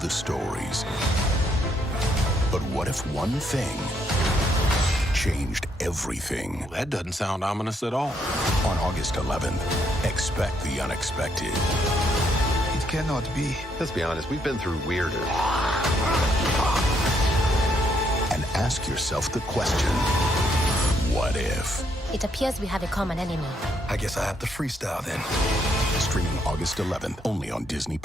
the stories. But what if one thing changed everything? That doesn't sound ominous at all. On August 11th, expect the unexpected. It cannot be. Let's be honest, we've been through weirder. And ask yourself the question, what if? It appears we have a common enemy. I guess I have to freestyle then. Streaming August 11th, only on Disney+.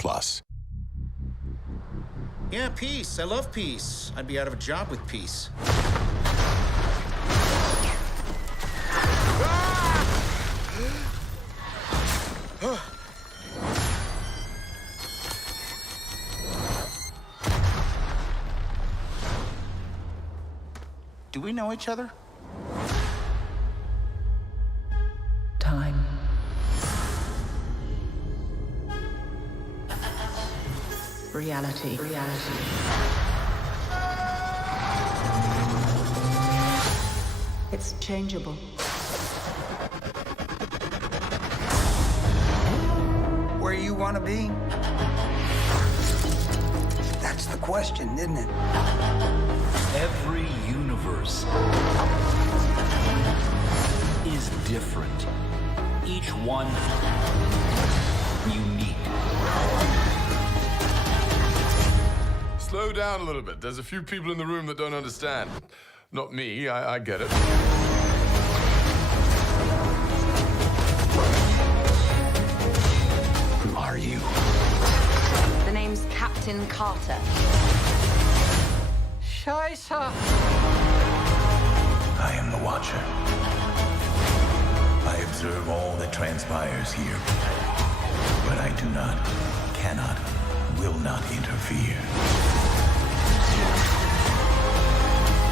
Yeah, peace. I love peace. I'd be out of a job with peace. Do we know each other? Time. Reality. It's changeable. Where you want to be? That's the question, isn't it? Every universe is different. Each one unique. Slow down a little bit. There's a few people in the room that don't understand. Not me, I get it. Who are you? The name's Captain Carter. Scheiße. I am the Watcher. I observe all that transpires here. But I do not, cannot, will not interfere.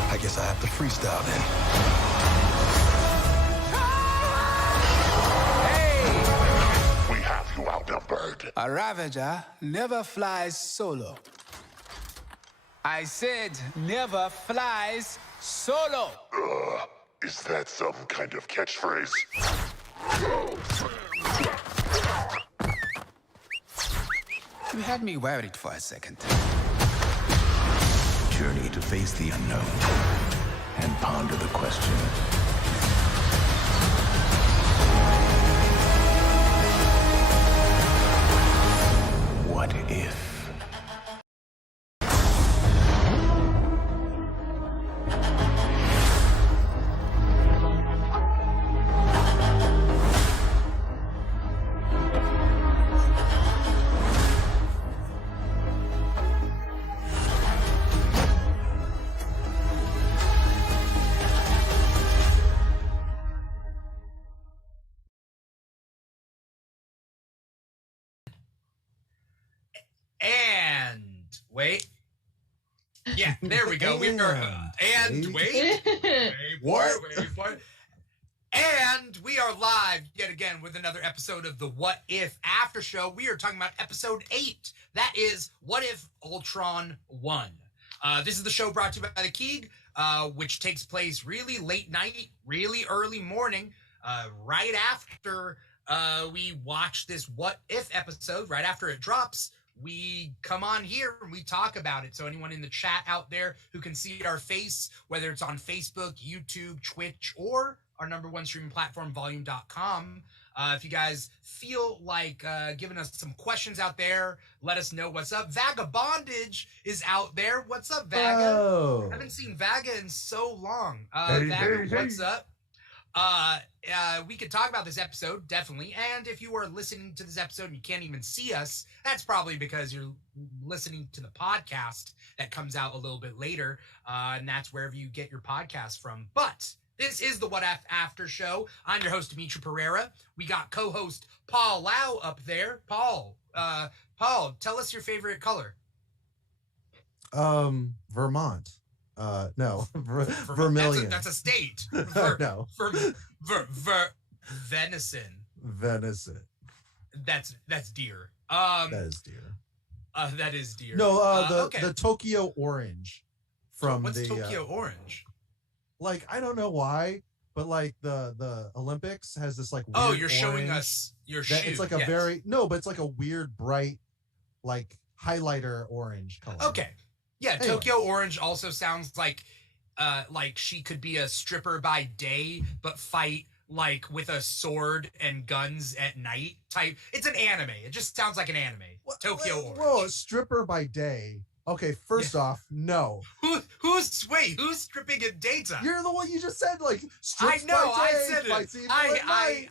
I guess I have to freestyle then. We have you outnumbered. A Ravager never flies solo. I said never flies solo. Is that some kind of catchphrase? You had me worried for a second. Journey to face the unknown and ponder the question. What if? And wait. Yeah, there we go. We are and wait. Wait. And we are live yet again with another episode of the What If After Show. We are talking about episode 8. That is What If Ultron won. This is the show brought to you by the Keeg, which takes place really late night, really early morning, right after we watch this What If episode, right after it drops. We come on here and we talk about it. So anyone in the chat out there who can see our face, whether it's on Facebook, YouTube, Twitch, or our number one streaming platform, volume.com. If you guys feel like giving us some questions out there, let us know what's up. Vagabondage is out there. What's up, Vaga? Oh. I haven't seen Vaga in so long. Hey, Vaga, hey, what's up? We could talk about this episode, definitely. And if you are listening to this episode and you can't even see us, that's probably because you're listening to the podcast that comes out a little bit later. And that's wherever you get your podcast from. But this is the What If After Show. I'm your host, Dimitri Pereira. We got co-host Paul Lau up there. Paul, tell us your favorite color. Vermont. No, Vermilion. That's a state. No. Venison. Venison. That's deer. That is deer. That is deer. No, okay. the Tokyo orange from What's the Tokyo orange? Like, I don't know why, but like the Olympics has this like weird you're showing orange us your that shoe. it's like a yes. but it's like a weird bright like highlighter orange color. Okay. Yeah, Anyways. Tokyo Orange also sounds like she could be a stripper by day, but fight like with a sword and guns at night type. It's an anime. It just sounds like an anime. Tokyo Orange. Whoa, stripper by day. Okay, first off, no. Who's stripping in daytime? You're the one you just said, like, strips I know, by day, I said it. fights evil at night.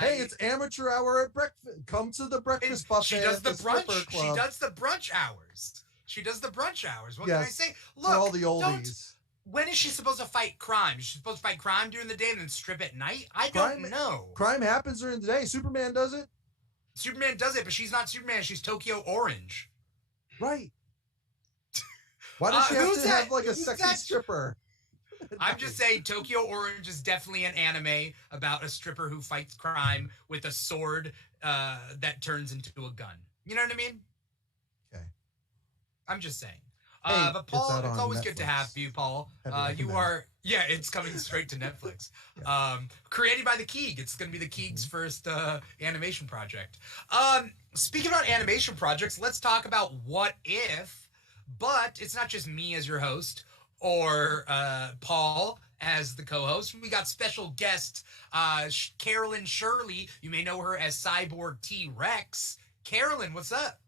Hey, it's amateur hour at breakfast. Come to the breakfast buffet. She does at the stripper brunch. club. She does the brunch hours. She does the brunch hours. What Yes, can I say? for Look, all the oldies. when is she supposed to fight crime? Is she supposed to fight crime during the day and then strip at night? I don't know. Crime happens during the day. Superman does it. Superman does it, but she's not Superman. She's Tokyo Orange. Right. Why does she have to have like a Who's sexy that? stripper? I'm just saying Tokyo Orange is definitely an anime about a stripper who fights crime with a sword that turns into a gun. You know what I mean? Okay. I'm just saying. Hey, but Paul, it's out it's on always good to Netflix. have you, Paul. Heavy You recommend. are, it's coming straight to Netflix. Created by the Keeg. It's going to be the Keeg's first animation project. Speaking about animation projects, let's talk about What If. But it's not just me as your host or Paul as the co-host. We got special guest Carolyn Shirley. You may know her as Cyborg T-Rex. Carolyn, what's up?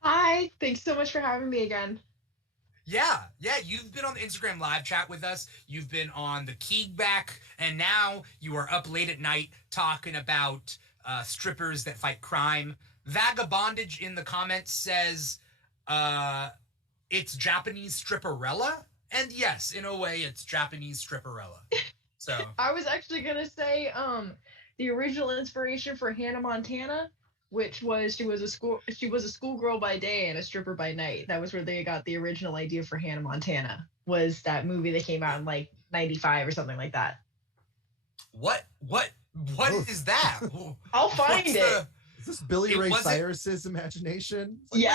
Hi, thanks so much for having me again. Yeah, you've been on the Instagram live chat with us. You've been on the Keeg back, and now you are up late at night talking about strippers that fight crime. Vagabondage in the comments says it's Japanese stripperella, and yes, in a way, it's Japanese stripperella. So I was actually gonna say the original inspiration for Hannah Montana, which was she was a schoolgirl by day and a stripper by night. That was where they got the original idea for Hannah Montana. Was that movie that came out in like '95 or something like that? What is that? I'll find it. Is this Billy Ray Cyrus's imagination? Yeah.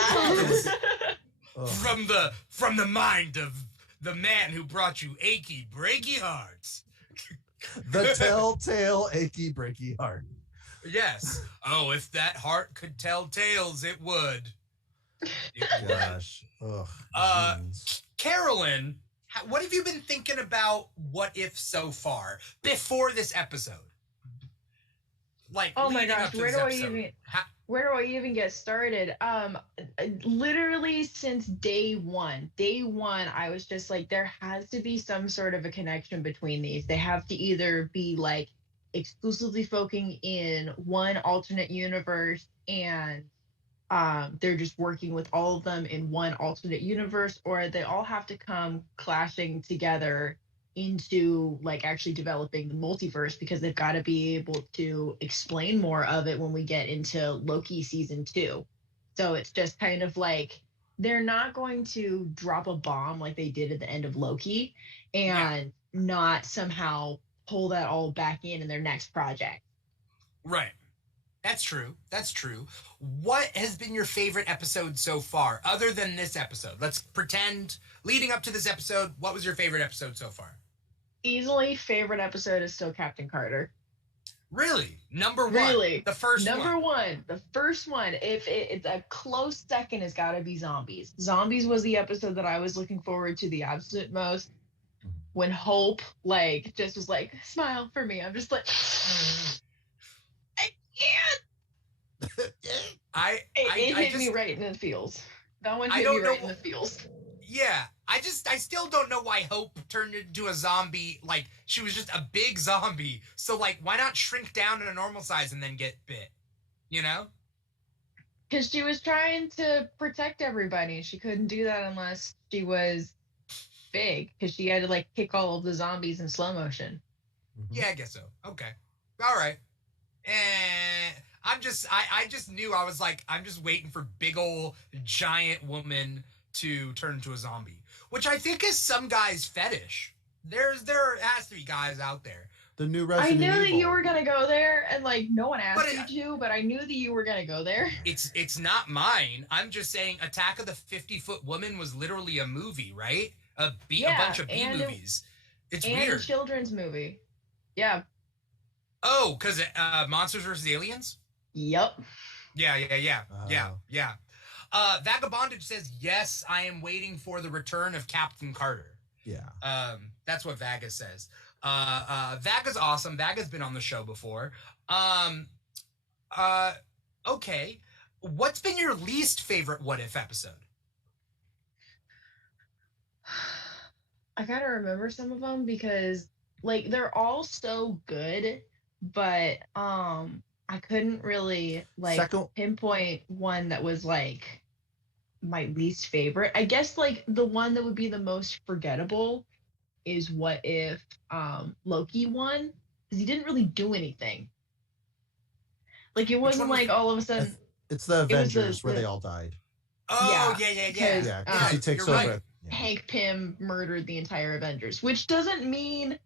From the mind of the man who brought you achy breaky hearts. The telltale achy breaky heart. Yes. Oh, if that heart could tell tales, it would. Gosh. Ugh. Carolyn, what have you been thinking about What If so far before this episode? Like, oh my leading up gosh, to where this do episode. where do I even get started? Literally since day one, I was just like, there has to be some sort of a connection between these. They have to either be like exclusively focusing in one alternate universe and they're just working with all of them in one alternate universe, or they all have to come clashing together into like actually developing the multiverse, because they've got to be able to explain more of it when we get into Loki season 2. So it's just kind of like they're not going to drop a bomb like they did at the end of Loki and not somehow pull that all back in their next project. Right. That's true. What has been your favorite episode so far, other than this episode? Let's pretend, leading up to this episode, what was your favorite episode so far? Easily favorite episode is still Captain Carter. Really? Number one? Really? The first Number one. The first one. If it's a close second, has got to be Zombies. Zombies was the episode that I was looking forward to the absolute most. When Hope, like, just was like, smile for me. I'm just like, I can't. It hit me right in the feels. That one hit me right in the feels. Yeah. I still don't know why Hope turned into a zombie. Like, she was just a big zombie. So, like, why not shrink down to a normal size and then get bit? You know? Because she was trying to protect everybody. She couldn't do that unless she was big, because she had to, like, kick all of the zombies in slow motion. Yeah, I guess so. Okay. All right. I just knew, I was like, I'm just waiting for big ol' giant woman to turn into a zombie, which I think is some guy's fetish. There has to be guys out there. The new I Resident knew that Evil. you were gonna go there, and like no one asked you to, but I knew that you were gonna go there. It's not mine. I'm just saying Attack of the 50-Foot Woman was literally a movie, right? A bunch of B movies. It's weird. A children's movie. Yeah. Oh, because Monsters vs. Aliens? Yep. Yeah. Vagabondage says, yes, I am waiting for the return of Captain Carter. Yeah. That's what Vaga says. Vaga's awesome. Vaga's been on the show before. Okay. What's been your least favorite What If episode? I gotta remember some of them because like they're all so good, but I couldn't really like pinpoint one that was like my least favorite. I guess like the one that would be the most forgettable is What If Loki won, because he didn't really do anything. Like it wasn't like all of a sudden. It's the Avengers where they all died. Oh yeah. Because he takes over. Right. Hank Pym murdered the entire Avengers, which doesn't mean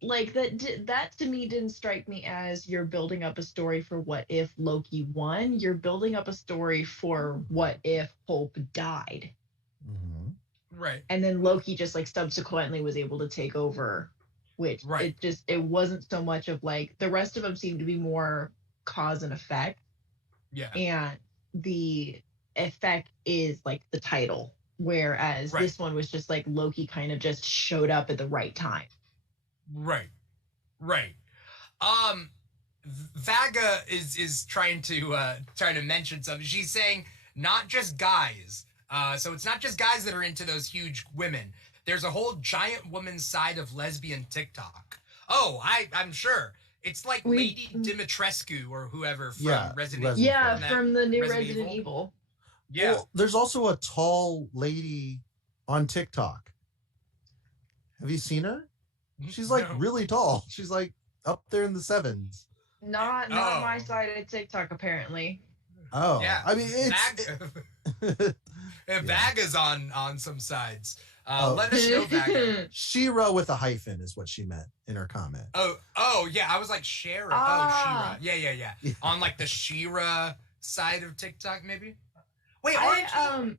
like that to me didn't strike me as you're building up a story for what if Loki won. You're building up a story for what if Hope died. Right. And then Loki just like subsequently was able to take over, which it wasn't so much of like the rest of them seemed to be more cause and effect. Yeah. And the effect is like the title. Whereas this one was just like Loki kind of just showed up at the right time. Right. Vaga is trying to mention something. She's saying not just guys. So it's not just guys that are into those huge women. There's a whole giant woman side of lesbian TikTok. Oh, I'm sure. It's like Lady Dimitrescu or whoever from Resident Evil. Yeah, from the new Resident Evil. Yeah. Well, there's also a tall lady on TikTok. Have you seen her? She's like really tall. She's like up there in the 7s. Not my side of TikTok, apparently. Oh, yeah. I mean, it's Vaga's on some sides. Let us know, Vaga. She-Ra with a hyphen is what she meant in her comment. Oh, yeah. I was like Shara. Oh, She-Ra. Yeah. On like the She-Ra side of TikTok, maybe. Wait, I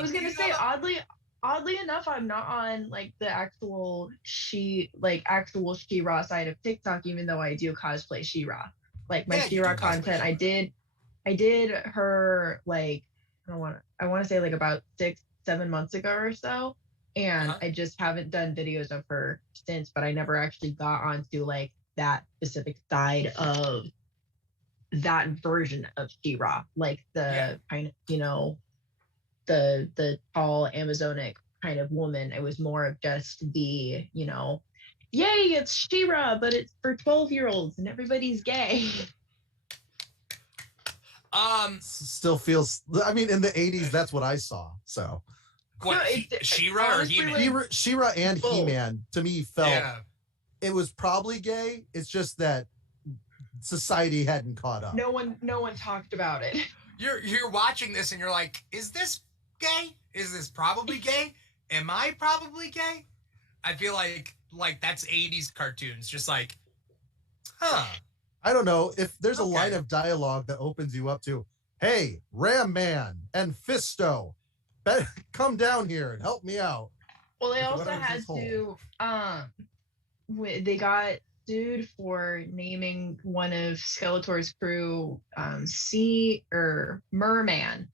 was gonna say oddly enough, I'm not on like the actual She-Ra side of TikTok, even though I do cosplay She-Ra. Like my She-Ra content, I did her like I want to say like about 6-7 months ago or so, and I just haven't done videos of her since. But I never actually got onto like that specific side of that version of She-Ra, like the kind of the tall Amazonic kind of woman. It was more of just the yay, it's She-Ra, but it's for 12-year-olds and everybody's gay. Still feels. I mean, in the 80s, that's what I saw. So, what She-Ra or He-Man? She-Ra and He-Man to me felt it was probably gay. It's just that society hadn't caught up. No one talked about it. You're watching this and you're like, is this gay? Is this probably gay? Am I probably gay? I feel like that's 80s cartoons, just like, I don't know if there's a line of dialogue that opens you up to, hey, Ram Man and Fisto, come down here and help me out. Well, they also had to they got sued for naming one of Skeletor's crew Merman.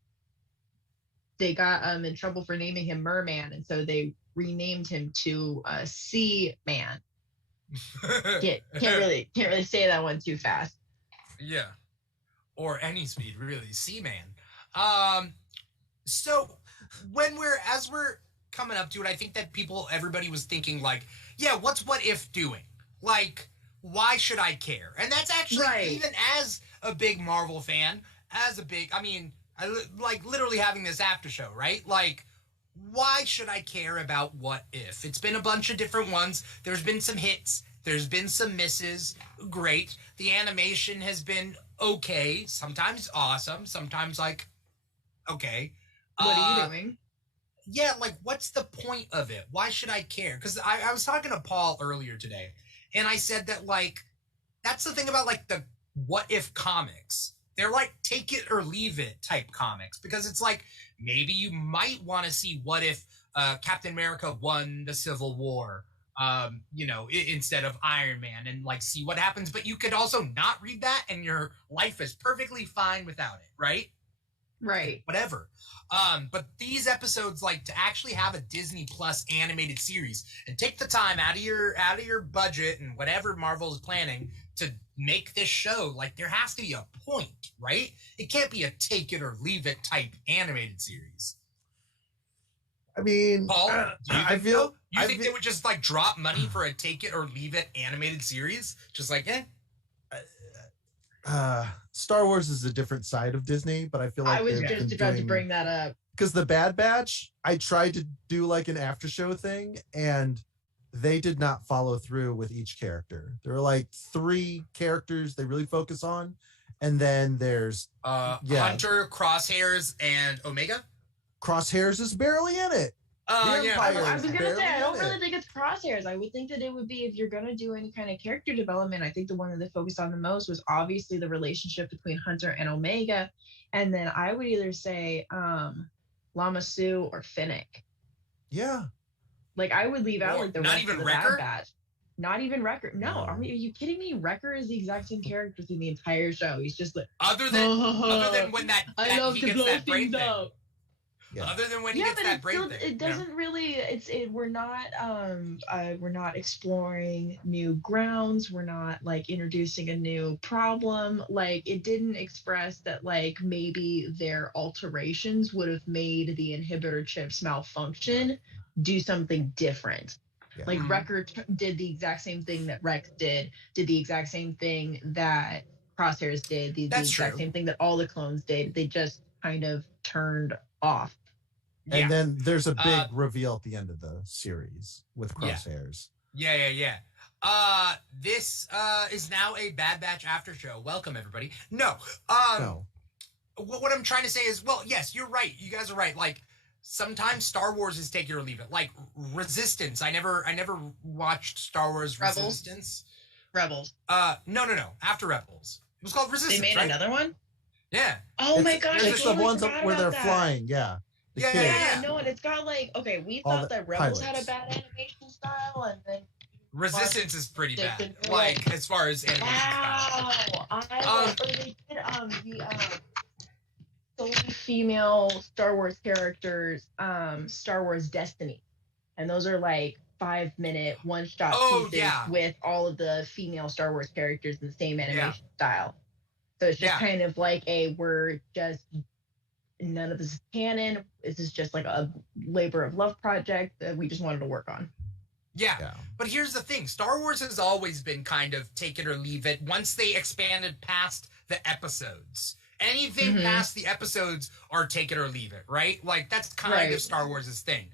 They got in trouble for naming him Merman, and so they renamed him to Sea Man. Can't really say that one too fast. Yeah, or any speed really. Sea Man. So as we're coming up to it, I think that everybody was thinking like, yeah, what's What If doing? Like, why should I care? And that's actually, even as a big Marvel fan, I like literally having this after show, right? Like, why should I care about What If? It's been a bunch of different ones. There's been some hits. There's been some misses. Great. The animation has been okay. Sometimes awesome. Sometimes like, okay. What are you doing? Yeah, like, what's the point of it? Why should I care? Because I was talking to Paul earlier today, and I said that, like, that's the thing about, like, the What If comics. They're, like, take it or leave it type comics. Because it's like, maybe you might want to see what if Captain America won the Civil War, instead of Iron Man, and, like, see what happens. But you could also not read that, and your life is perfectly fine without it, right? Right. Whatever. But these episodes, like, to actually have a Disney Plus animated series and take the time out of your budget and whatever Marvel is planning to make this show, like, there has to be a point, right? It can't be a take it or leave it type animated series. I mean, Paul, do you think feel. You think they would just like drop money for a take it or leave it animated series? Just like, Star Wars is a different side of Disney, but I feel like I was just about to bring that up. Because the Bad Batch, I tried to do like an after show thing, and they did not follow through with each character. There are like 3 characters they really focus on, and then there's Hunter, Crosshairs, and Omega. Crosshairs is barely in it. I was gonna say, I don't really think it's Crosshairs. I would think that it would be, if you're gonna do any kind of character development, I think the one that they focused on the most was obviously the relationship between Hunter and Omega, and then I would either say Lama Sue or Finnick. Yeah. Like, I would leave out like the not rest even of the Wrecker? Bad Batch. Not even Wrecker. No, are you kidding me? Wrecker is the exact same character through the entire show. He's just like, other than when that I love he to gets blow that brain things thing. up. Yeah. Other than when he gets that brain thing. It doesn't really. We're not exploring new grounds. We're not like introducing a new problem. Like, it didn't express that like maybe their alterations would have made the inhibitor chips malfunction. Do something different. Yeah. Like Wrecker did the exact same thing that Rex did the exact same thing that Crosshairs did, the exact same thing that all the clones did. They just kind of turned off. And then there's a big reveal at the end of the series with Crosshairs. Yeah. This is now a Bad Batch after show. Welcome, everybody. No. What I'm trying to say is, well, yes, you're right. You guys are right. Like, sometimes Star Wars is take it or leave it. Like Resistance. I never watched Star Wars Resistance. Rebels. No. After Rebels. It was called Resistance. They made another one? Yeah. Oh my gosh. It's the ones where they're flying. Yeah. Yeah. No, and it's got like, okay, we thought that Rebels had a bad animation style, and then Resistance is pretty bad. Like, as far as animation style. They did the solely female Star Wars characters, Star Wars Destiny, and those are like 5-minute one-shot pieces with all of the female Star Wars characters in the same animation style. So it's just kind of like none of this is canon. This is just like a labor of love project that we just wanted to work on. Yeah. But here's the thing. Star Wars has always been kind of take it or leave it once they expanded past the episodes. Anything past the episodes are take it or leave it, right? Like, that's kind of Star Wars' thing.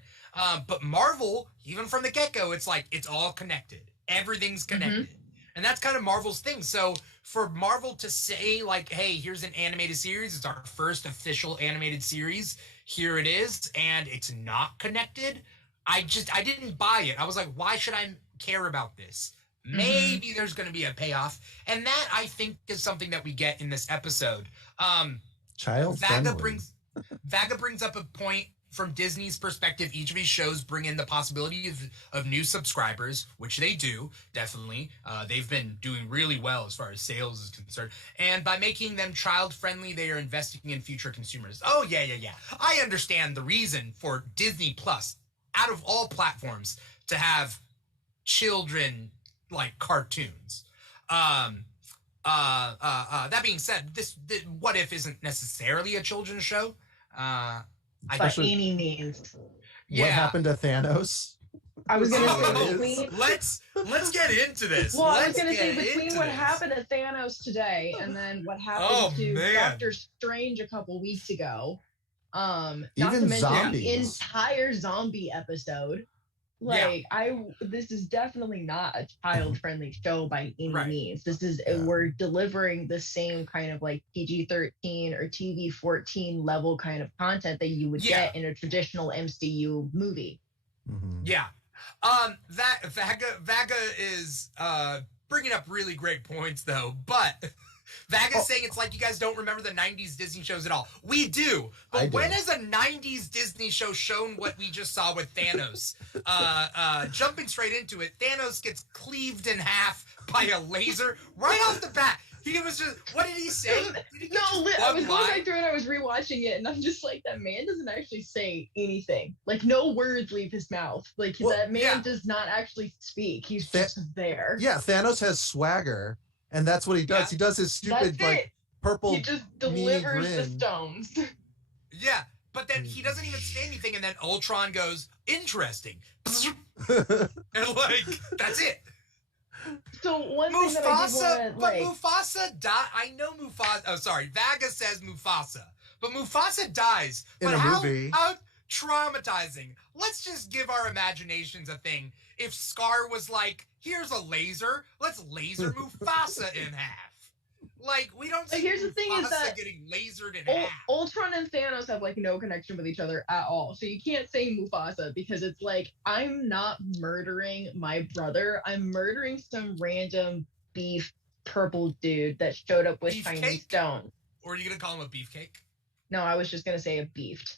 But Marvel, even from the get-go, it's like, it's all connected. Everything's connected. And that's kind of Marvel's thing. So for Marvel to say, like, hey, here's an animated series. It's our first official animated series. Here it is. And it's not connected. I didn't buy it. I was like, why should I care about this? Maybe there's going to be a payoff. And that, I think, is something that we get in this episode. Vaga brings up a point from Disney's perspective. Each of these shows bring in the possibility of new subscribers, which they do, definitely. They've been doing really well as far as sales is concerned. And by making them child-friendly, they are investing in future consumers. Oh, yeah. I understand the reason for Disney Plus, out of all platforms, to have children like cartoons. That being said, this What If isn't necessarily a children's show. By any means. What happened to Thanos? I was gonna say let's get into this. Well, I was gonna say between what happened to Thanos today and then what happened to Doctor Strange a couple weeks ago. Not to mention the entire zombie episode. Like, this is definitely not a child-friendly show by any means. This is we're delivering the same kind of like PG-13 or TV-14 level kind of content that you would get in a traditional MCU movie. Yeah. That Vaga is bringing up really great points though, but Vaga's saying it's like you guys don't remember the 90s Disney shows at all. We do. But when has a 90s Disney show shown what we just saw with Thanos? Jumping straight into it, Thanos gets cleaved in half by a laser right off the bat. He was just, what did he say? I was going back through and I was rewatching it, and I'm just like, that man doesn't actually say anything. Like, no words leave his mouth. Like, that man does not actually speak. He's just there. Yeah, Thanos has swagger, and that's what he does. He does his stupid, like, purple. He just delivers the stones. Yeah, but then he doesn't even say anything, and then Ultron goes, interesting. And, like, that's it. So one thing that I did want to, like, Mufasa died. I know Mufasa. Oh, sorry. Vaga says Mufasa, but Mufasa dies. In a movie. How traumatizing. Let's just give our imaginations a thing. If Scar was like, "Here's a laser. Let's laser Mufasa in half." Like, we don't see here's the thing Mufasa is that getting lasered in half. Ultron and Thanos have like no connection with each other at all. So you can't say Mufasa because it's like, I'm not murdering my brother. I'm murdering some random beef purple dude that showed up with shiny stones. Or are you going to call him a beefcake? No, I was just going to say a beefed.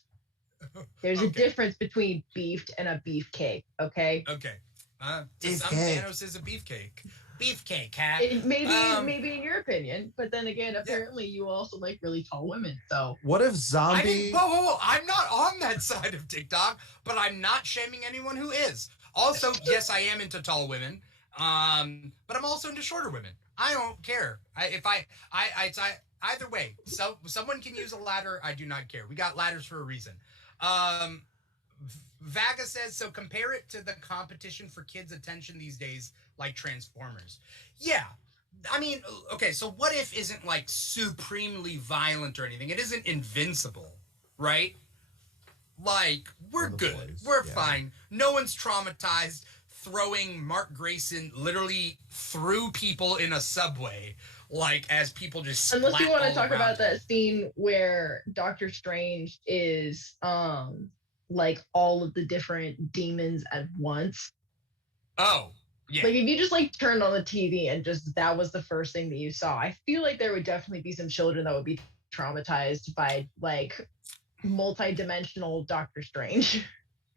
There's a difference between beefed and a beefcake, okay? Okay. To some, Thanos is a beefcake. Beefcake, huh? Maybe in your opinion, but then again, apparently you also like really tall women. So what if zombie? Whoa! I'm not on that side of TikTok, but I'm not shaming anyone who is. Also, yes, I am into tall women, but I'm also into shorter women. I don't care. Either way. So someone can use a ladder. I do not care. We got ladders for a reason. Vaga says, so compare it to the competition for kids' attention these days, like Transformers. Yeah. I mean, okay, so What If isn't like supremely violent or anything. It isn't invincible, right? Like, we're good. We're fine. No one's traumatized. Throwing Mark Grayson literally through people in a subway, like, as people just unless you want to talk about him. that scene where Doctor Strange is like all of the different demons at once. Oh, yeah. Like if you just like turned on the TV and just that was the first thing that you saw, I feel like there would definitely be some children that would be traumatized by like multi-dimensional Doctor Strange.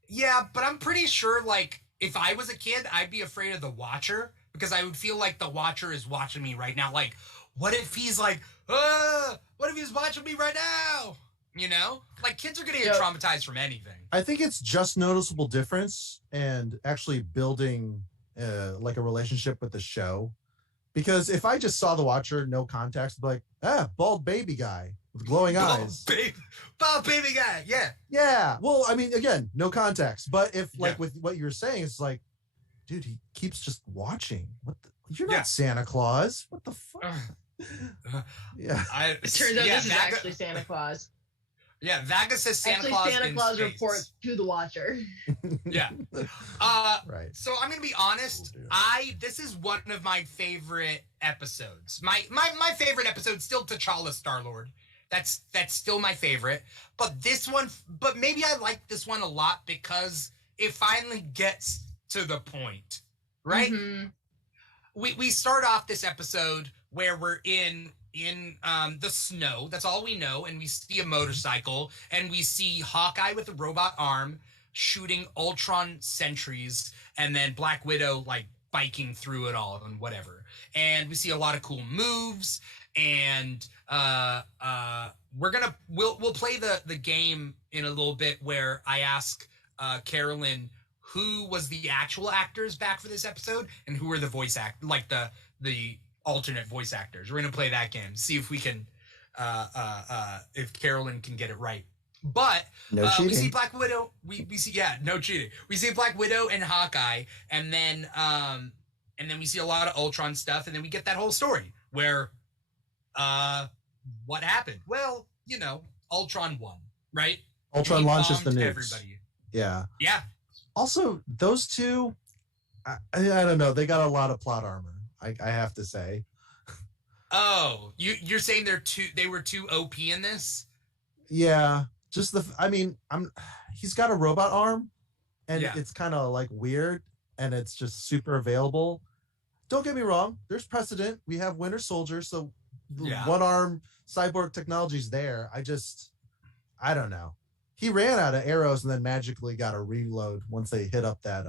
Yeah, but I'm pretty sure like if I was a kid, I'd be afraid of the Watcher because I would feel like the Watcher is watching me right now. Like, what if he's like, what if he's watching me right now? You know, like kids are going to get traumatized from anything. I think it's just noticeable difference and actually building like a relationship with the show. Because if I just saw the Watcher, no context, I'd be like, bald baby guy with glowing eyes. Bald baby guy, yeah. Yeah. Well, I mean, again, no context. But if like with what you're saying, it's like, dude, he keeps just watching. You're not Santa Claus. What the fuck? Yeah. It turns out this is actually Santa Claus. Yeah, Vaga says Santa Claus reports to the Watcher. Yeah. Right. So I'm gonna be honest. This is one of my favorite episodes. My favorite episode still T'Challa Star-Lord. That's still my favorite. But this one, maybe I like this one a lot because it finally gets to the point, right? Mm-hmm. We start off this episode where we're in the snow. That's all we know. And we see a motorcycle and we see Hawkeye with a robot arm shooting Ultron sentries and then Black Widow like biking through it all and whatever. And we see a lot of cool moves and we'll play the game in a little bit where I ask Carolyn who was the actual actors back for this episode and who were the voice like the alternate voice actors. We're gonna play that game, see if we can if Carolyn can get it right. But we see Black Widow. We see no cheating. We see Black Widow and Hawkeye, and then we see a lot of Ultron stuff, and then we get that whole story where what happened? Well, you know, Ultron won, right? Ultron launches the nukes. Everybody. Yeah. Yeah. Also, those two, I don't know. They got a lot of plot armor. I have to say. Oh, you're saying they were too OP in this? Yeah, just he's got a robot arm, and it's kind of like weird, and it's just super available. Don't get me wrong. There's precedent. We have Winter Soldier, so the one arm cyborg technology's there. I don't know. He ran out of arrows and then magically got a reload once they hit up that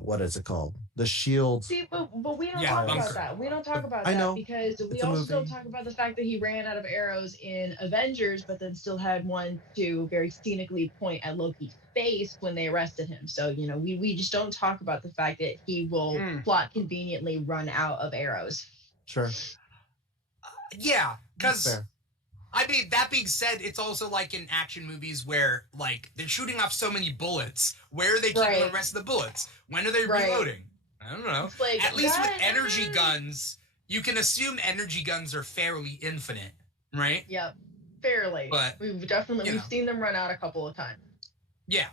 what is it called? The shield. See, but we don't Yeah, talk bunker. about that. We don't talk about I that know. because we It's a also don't movie. talk about the fact that he ran out of arrows in Avengers, but then still had one to very scenically point at Loki's face when they arrested him. So, you know, we just don't talk about the fact that he will plot conveniently run out of arrows. Sure. Yeah, because Fair. I mean, that being said, it's also like in action movies where like they're shooting off so many bullets. Where are they keeping the rest of the bullets? When are they reloading? I don't know. Like, at least with energy guns, you can assume energy guns are fairly infinite, right? Yep, fairly. But we've seen them run out a couple of times. Yeah.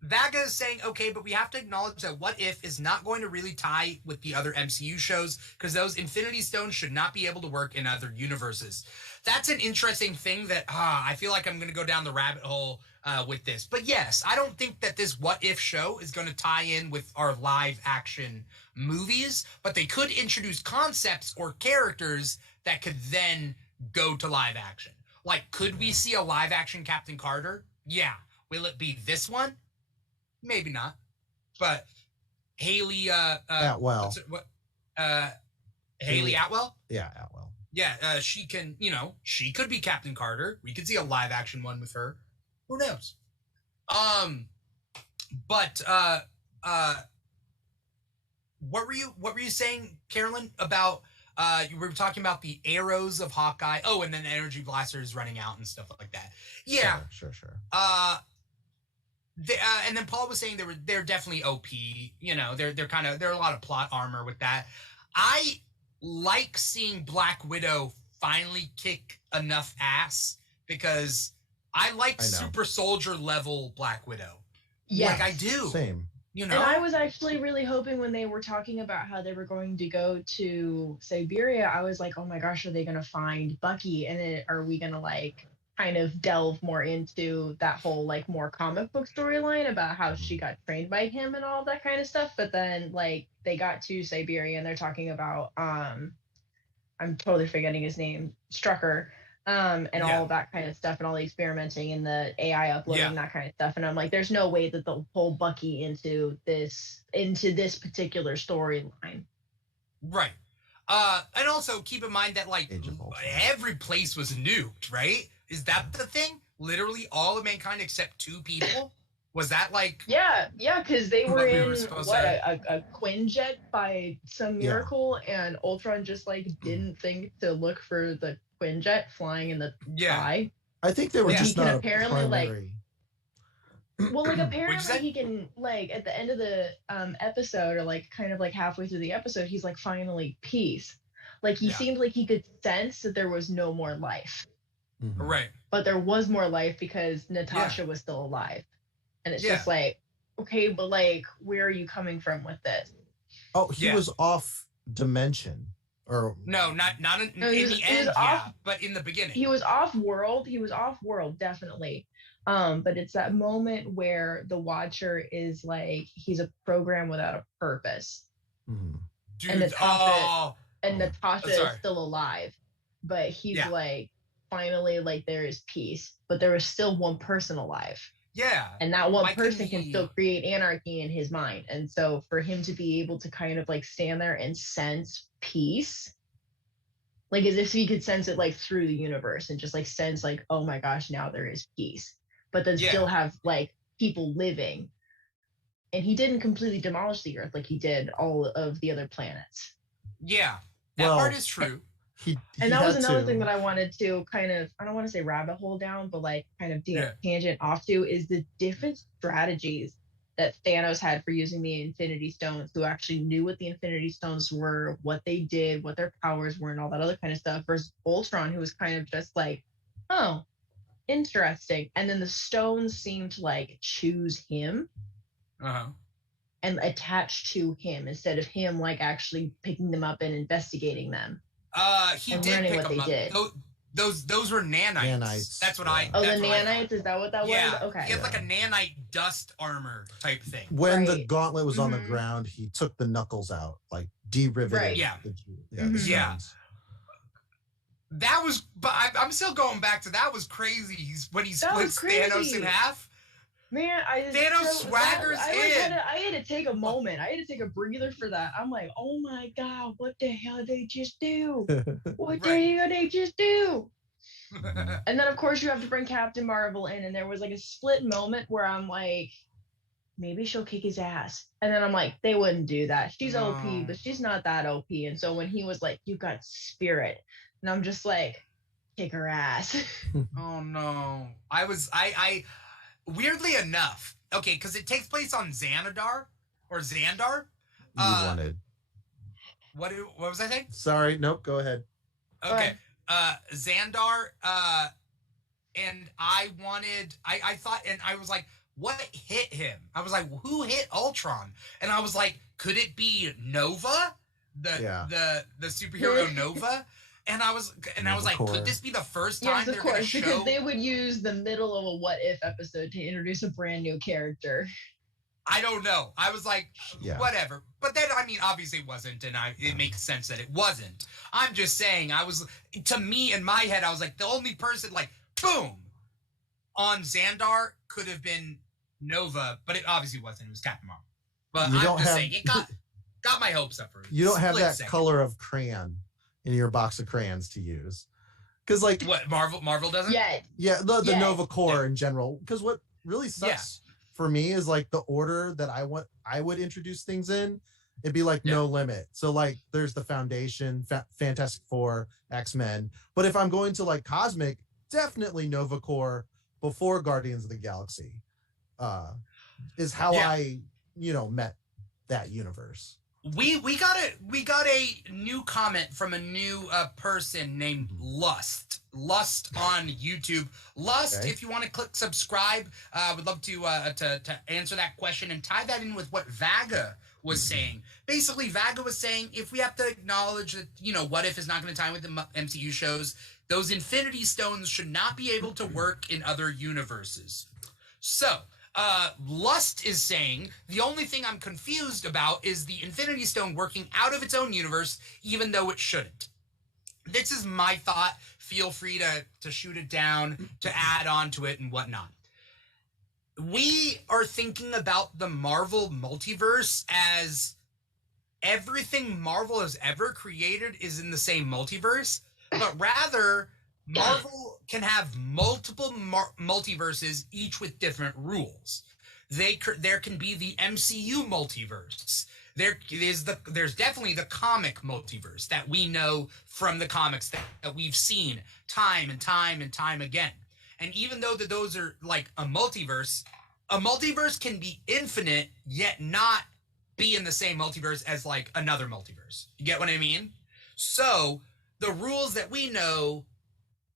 Vaga is saying, okay, but we have to acknowledge that What If is not going to really tie with the other MCU shows because those Infinity Stones should not be able to work in other universes. That's an interesting thing that I feel like I'm going to go down the rabbit hole with this. But yes, I don't think that this What If show is going to tie in with our live action movies, but they could introduce concepts or characters that could then go to live action. Like, could we see a live action Captain Carter? Yeah. Will it be this one? Maybe not. But Haley Atwell. Haley Atwell? Yeah, Atwell. Yeah, she can, she could be Captain Carter. We could see a live action one with her. Who knows? But what were you saying, Carolyn, about you were talking about the arrows of Hawkeye? Oh, and then energy blasters running out and stuff like that. Yeah. Sure. And then Paul was saying they're definitely OP. They're a lot of plot armor with that. I like seeing Black Widow finally kick enough ass because I like super soldier level Black Widow. Yes. Like I do. Same. And I was actually really hoping when they were talking about how they were going to go to Siberia, I was like, oh my gosh, are they going to find Bucky? And then are we going to like kind of delve more into that whole like more comic book storyline about how she got trained by him and all that kind of stuff? But then like they got to Siberia and they're talking about I'm totally forgetting his name, Strucker. And all of that kind of stuff and all the experimenting and the AI uploading, that kind of stuff. And I'm like, there's no way that they'll pull Bucky into this particular storyline. Right. And also keep in mind that like every place was nuked, right? Is that the thing? Literally all of mankind except 2 people? Was that like... Yeah, because they were in a Quinjet by some miracle, and Ultron just like didn't think to look for the Quinjet flying in the sky. I think they were just not apparently primary. Apparently he can like at the end of the episode or like kind of like halfway through the episode, he's like finally peace. Like he seemed like he could sense that there was no more life. Mm-hmm. Right. But there was more life because Natasha was still alive. And it's just like, okay, but like, where are you coming from with this? Oh, he was off dimension. Or no, not in the end, but in the beginning. He was off world, definitely. But it's that moment where the Watcher is like, he's a program without a purpose. Mm-hmm. Dude, and Natasha is still alive. But he's like, finally, like there is peace. But there is still one person alive. Yeah. And that one person can still create anarchy in his mind. And so for him to be able to kind of like stand there and sense peace, like as if he could sense it like through the universe and just like sense like, oh my gosh, now there is peace. But then still have like people living. And he didn't completely demolish the earth like he did all of the other planets. Yeah. That part is true. And that was another thing that I wanted to kind of, I don't want to say rabbit hole down, but like kind of tangent off to is the different strategies that Thanos had for using the Infinity Stones, who actually knew what the Infinity Stones were, what they did, what their powers were, and all that other kind of stuff, versus Ultron, who was kind of just like, oh, interesting. And then the stones seemed to like choose him and attach to him instead of him like actually picking them up and investigating them. He did pick them up. Those were nanites. That's what I. Oh, the nanites. Is that what that was? Okay. He had like a nanite dust armor type thing. When the gauntlet was on the ground, he took the knuckles out, like de-riveted. The stones. That was, but I'm still going back to that was crazy. When he splits Thanos in half. Man, Thanos swaggers in. I had to take a moment. I had to take a breather for that. I'm like, oh my god, what the hell did they just do? What the hell did they just do? And then of course you have to bring Captain Marvel in, and there was like a split moment where I'm like, maybe she'll kick his ass. And then I'm like, they wouldn't do that. She's OP, but she's not that OP. And so when he was like, you got spirit, and I'm just like, kick her ass. Oh no. I weirdly enough, okay, because it takes place on Xandar. You wanted. What was I saying? Sorry, nope, go ahead. Okay. Xandar, and I thought, and I was like, what hit him? I was like, who hit Ultron? And I was like, could it be Nova? The superhero Nova? And I was like, could this be the first time they're going to show? Because they would use the middle of a What If episode to introduce a brand new character. I don't know. I was like, whatever. But then, I mean, obviously it wasn't, and it makes sense that it wasn't. I'm just saying, to me, in my head, I was like, the only person, like, boom, on Xandar could have been Nova, but it obviously wasn't. It was Captain Marvel. But I'm just saying, it got my hopes up for it. You don't have that color of crayon in your box of crayons to use. Because, like... What, Marvel doesn't? Yeah, the Nova Corps in general. Because what really sucks for me is, like, the order that I would introduce things in. It'd be like no limit. So like there's the Foundation, Fantastic Four, X-Men. But if I'm going to like Cosmic, definitely Nova Corps before Guardians of the Galaxy is how I, met that universe. We got a new comment from a new person named Lust on YouTube. Lust, if you want to click subscribe, I would love to answer that question and tie that in with what Vaga was saying. Basically, Vaga was saying if we have to acknowledge that, What If is not going to tie with the MCU shows, those Infinity Stones should not be able to work in other universes. So, Lust is saying the only thing I'm confused about is the Infinity Stone working out of its own universe, even though it shouldn't. This is my thought. Feel free to shoot it down, to add on to it and whatnot. We are thinking about the Marvel multiverse as everything Marvel has ever created is in the same multiverse, but rather Marvel can have multiple multiverses, each with different rules. There can be the MCU multiverse. There's definitely the comic multiverse that we know from the comics that we've seen time and time and time again. And even though those are like a multiverse can be infinite, yet not be in the same multiverse as like another multiverse. You get what I mean? So the rules that we know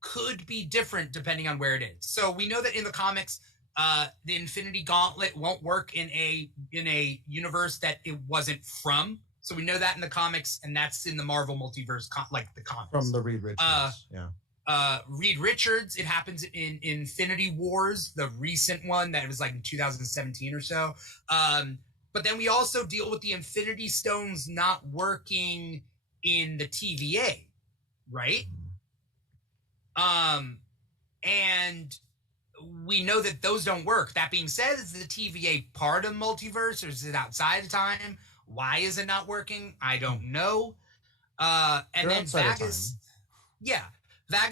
could be different depending on where it is. So we know that in the comics, the Infinity Gauntlet won't work in a universe that it wasn't from. So we know that in the comics, and that's in the Marvel multiverse, like the comics. From the Reed Richards, Reed Richards, it happens in Infinity Wars, the recent one that was like in 2017 or so. But then we also deal with the Infinity Stones not working in the TVA, right? And we know that those don't work. That being said, is the TVA part of multiverse, or is it outside of time? Why is it not working? I don't know. And then Vaga's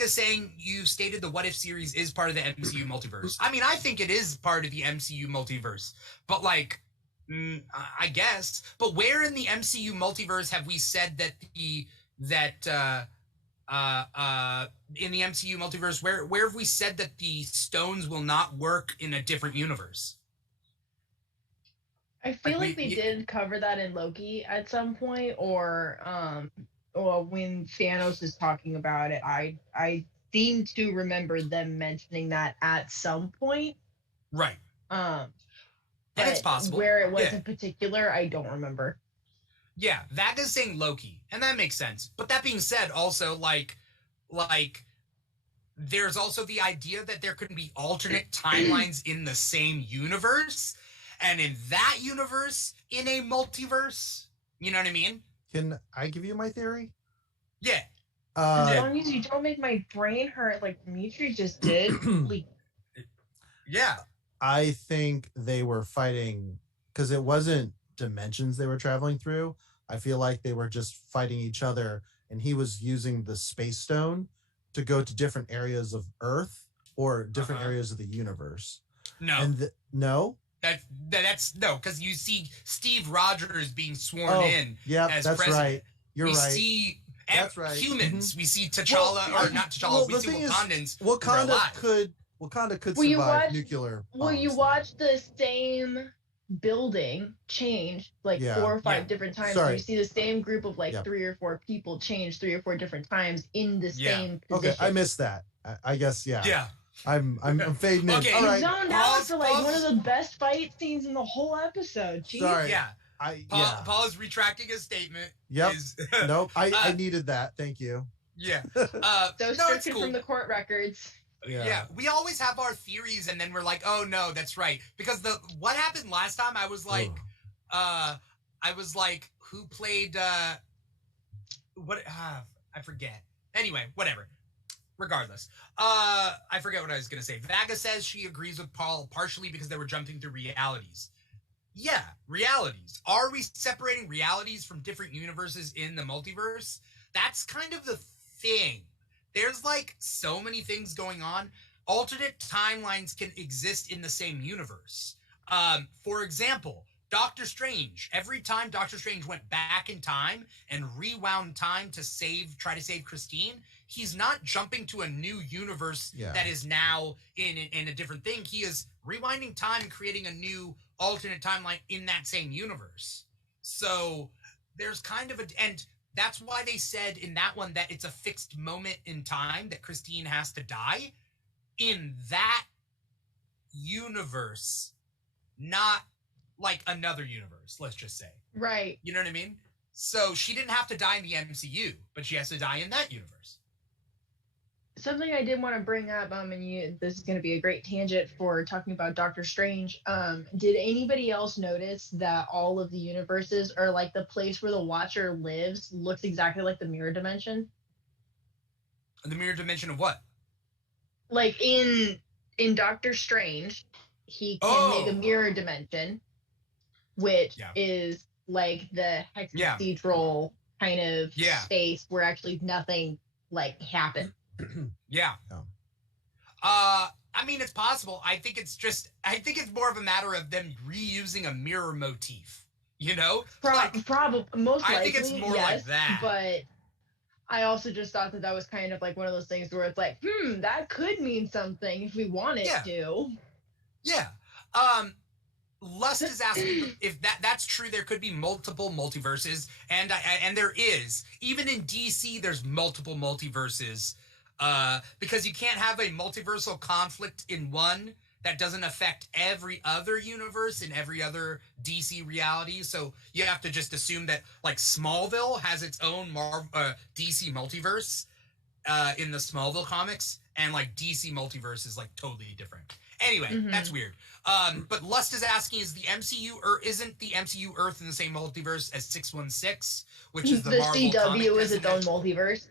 saying you stated the What If series is part of the MCU multiverse. I mean, I think it is part of the MCU multiverse, but like, I guess. But where in the MCU multiverse have we said that in the MCU multiverse, where have we said that the stones will not work in a different universe? I feel like they did cover that in Loki at some point, or when Thanos is talking about it, I seem to remember them mentioning that at some point. Right. And it's possible. Where it was in particular, I don't remember. Yeah, Vaga's saying Loki, and that makes sense. But that being said, also like there's also the idea that there could be alternate timelines in the same universe, and in that universe, in a multiverse. You know what I mean? Can I give you my theory? Yeah. As long as you don't make my brain hurt like Dimitri just did. Yeah. I think they were fighting because it wasn't dimensions they were traveling through. I feel like they were just fighting each other, and he was using the space stone to go to different areas of Earth or different areas of the universe. No. And no? That's no, because you see Steve Rogers being sworn in as that's president. Right. You're we right. See that's right. Humans. We see T'Challa, or not T'Challa. We see Wakandans. Wakanda could survive nuclear bombs. Well, you watch the same building change like 4 or 5 different times. You see the same group of 3 or 4 people change 3 or 4 different times in the same position. Okay, I missed that. I guess Yeah. I'm fading in. Okay, all right. zoned out for one of the best fight scenes in the whole episode. Jeez. Sorry. Yeah. Paul is retracting his statement. Yep. Nope. I needed that. Thank you. Yeah. So stricken from the court records. Yeah, we always have our theories, and then we're like, "Oh no, that's right." Because what happened last time, I was like, who played what? I forget. Anyway, whatever. Regardless, I forget what I was gonna say. Vaga says she agrees with Paul partially because they were jumping through realities. Yeah, realities. Are we separating realities from different universes in the multiverse? That's kind of the thing. There's so many things going on. Alternate timelines can exist in the same universe. For example, Doctor Strange. Every time Doctor Strange went back in time and rewound time to try to save Christine, he's not jumping to a new universe that is now in a different thing. He is rewinding time and creating a new alternate timeline in that same universe. So there's kind of and that's why they said in that one that it's a fixed moment in time that Christine has to die in that universe, not another universe, let's just say. Right. You know what I mean? So she didn't have to die in the MCU, but she has to die in that universe. Something I did want to bring up, this is going to be a great tangent for talking about Doctor Strange. Did anybody else notice that all of the universes are the place where the Watcher lives looks exactly like the mirror dimension? The mirror dimension of what? In Doctor Strange, he can make a mirror dimension, which is the hexaedral kind of space where actually nothing happened. Yeah. It's possible. I think it's more of a matter of them reusing a mirror motif. You know? Probably most likely. I think it's more like that. But I also just thought that was kind of one of those things where it's that could mean something if we want it to. Yeah. Lust is asking if that's true. There could be multiple multiverses, and there is. Even in DC, there's multiple multiverses. Because you can't have a multiversal conflict in one that doesn't affect every other universe in every other DC reality. So you have to just assume that Smallville has its own DC multiverse in the Smallville comics, and DC multiverse is totally different. Anyway, that's weird. But Lust is asking, is the MCU or isn't the MCU Earth in the same multiverse as 616, which is the Marvel CW is its own multiverse?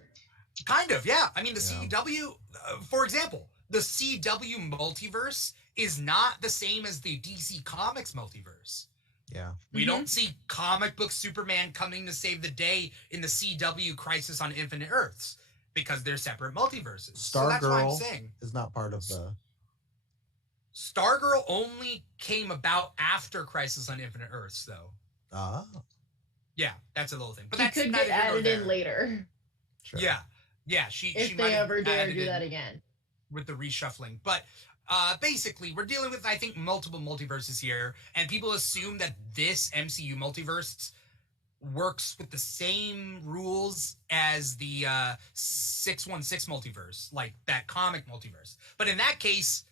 Kind of, yeah. The CW, for example, the CW multiverse is not the same as the DC Comics multiverse. Yeah. We don't see comic book Superman coming to save the day in the CW Crisis on Infinite Earths because they're separate multiverses. Stargirl is not part of the... Stargirl only came about after Crisis on Infinite Earths, though. Ah. Yeah, that's a little thing. But she that's could get added in later. Sure. Yeah. Yeah, she they ever dare do that again. With the reshuffling. But basically, we're dealing with, I think, multiple multiverses here, and people assume that this MCU multiverse works with the same rules as the 616 multiverse, that comic multiverse. But in that case,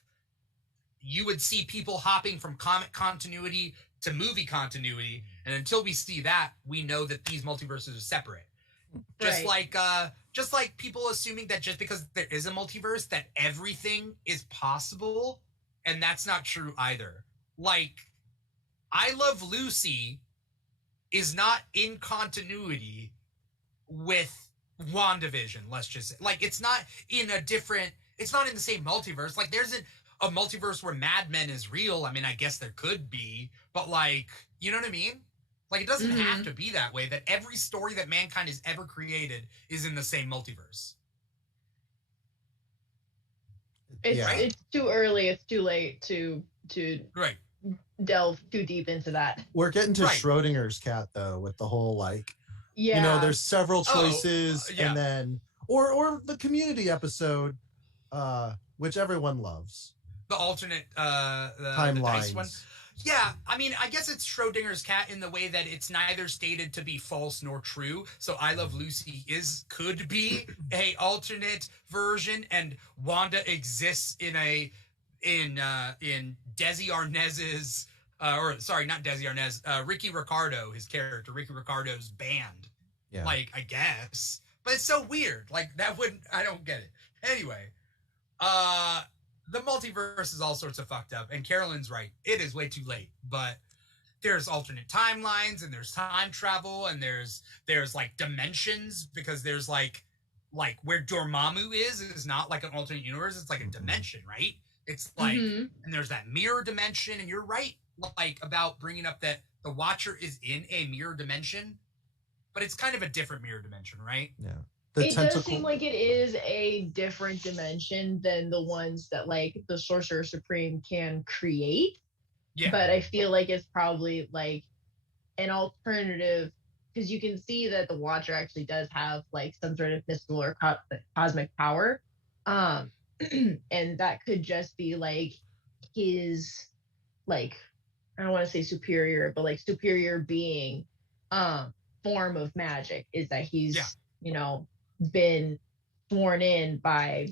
you would see people hopping from comic continuity to movie continuity, and until we see that, we know that these multiverses are separate. Just like people assuming that just because there is a multiverse that everything is possible, and that's not true either. I Love Lucy is not in continuity with WandaVision, let's just say. It's not in the same multiverse. a multiverse where Mad Men is real. I mean, I guess there could be, but like, you know what I mean? Like, it doesn't have to be that way, that every story that mankind has ever created is in the same multiverse. It's too early. It's too late to right. delve too deep into that. We're getting to Schrodinger's cat though, with the whole like, yeah, you know, there's several choices, yeah. and then or the Community episode, which everyone loves. The alternate the timelines. dice one. Yeah, I mean, I guess it's Schrodinger's cat in the way that it's neither stated to be false nor true. So I Love Lucy could be a alternate version, and Wanda exists in Desi Arnaz's or sorry, not Desi Arnaz, Ricky Ricardo, his character, Ricky Ricardo's band. Yeah. Like, I guess. But it's so weird. Like, I don't get it. Anyway, the multiverse is all sorts of fucked up, and Carolyn's right. It is way too late, but there's alternate timelines, and there's time travel, and there's like dimensions, because there's like where Dormammu is not like an alternate universe. It's like a dimension, right? It's like, and there's that mirror dimension, and you're right, like, about bringing up that the Watcher is in a mirror dimension, but it's kind of a different mirror dimension, right? Yeah. It does seem like it is a different dimension than the ones that like the Sorcerer Supreme can create. Yeah. But I feel like it's probably like an alternative, because you can see that the Watcher actually does have like some sort of mystical or cosmic power. And that could just be like his, like, I don't want to say superior, but like superior being form of magic, is that he's, you know, been sworn in by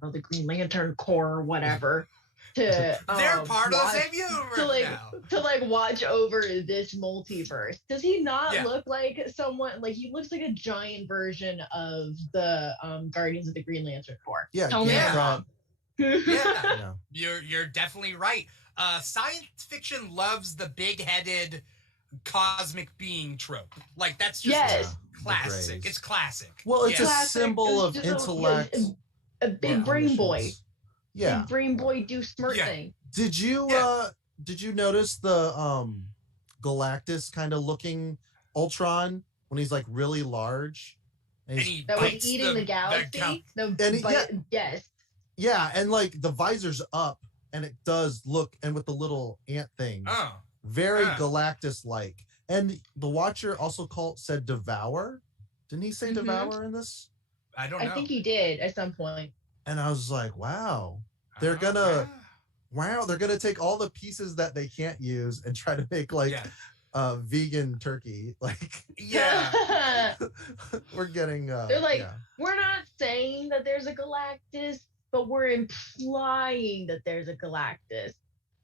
the Green Lantern Corps or whatever to they're part of the same universe to watch over this multiverse. Does he not look like someone, like, he looks like a giant version of the Guardians of the Green Lantern Corps? Tell me I'm wrong. Yeah. You're definitely right. Science fiction loves the big-headed cosmic being trope. Like, that's just classic. It's classic. Well, it's a Classic. symbol of It's intellect. A big brain boy. Yeah. Big brain boy do smart thing. Did you notice the Galactus kind of looking Ultron when he's like really large? And that was eating the galaxy? Yes. Yeah, and like the visor's up, and it does look, and with the little ant things. Very Galactus-like. And the Watcher also said devour. Didn't he say devour in this? I don't know. I think he did at some point. And I was like, wow. They're gonna take all the pieces that they can't use and try to make like vegan turkey. Like, we're getting they're like, we're not saying that there's a Galactus, but we're implying that there's a Galactus.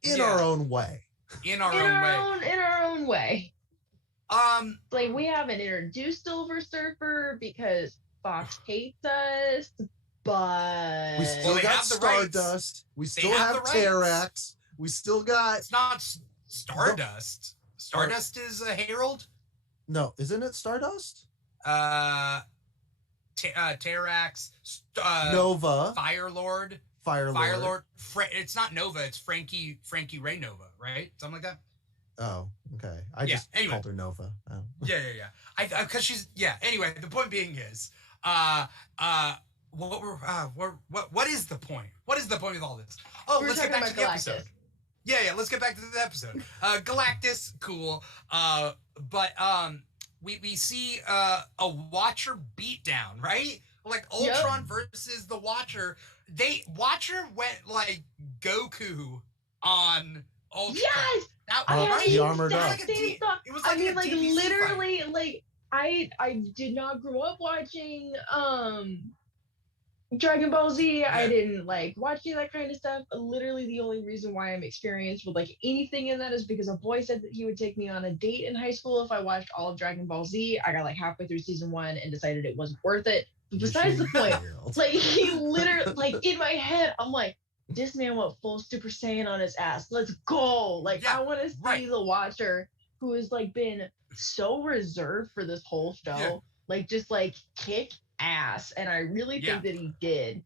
In our own way. In our own way. Like, we haven't introduced Silver Surfer because Fox hates us, but we still got Stardust. We still have Terrax. We still got. It's not Stardust. Stardust is a Herald. No, isn't it Stardust? Terrax. Nova. Firelord. Firelord. It's not Nova. It's Frankie Ray Nova, right? Something like that. Oh, okay. I just called her Nova. Oh. Yeah. Because she's Anyway, the point being is, what is the point? What is the point of all this? Oh, let's get back to the episode. Yeah. Let's get back to the episode. Galactus, cool. But we see a Watcher beatdown, right? Like Ultron versus the Watcher. Watcher went like Goku on Ultron. Yes. He armored up. It was like, literally fight. Like I did not grow up watching Dragon Ball Z. I didn't like watching that kind of stuff. Literally the only reason why I'm experienced with like anything in that is because a boy said that he would take me on a date in high school if I watched all of Dragon Ball Z. I got like halfway through season 1 and decided it wasn't worth it. But besides the point, like, he literally, like, in my head, I'm like, this man went full Super Saiyan on his ass. Let's go. Like, I want to see the Watcher, who has like been so reserved for this whole show, like, just like kick ass. And I really think that he did.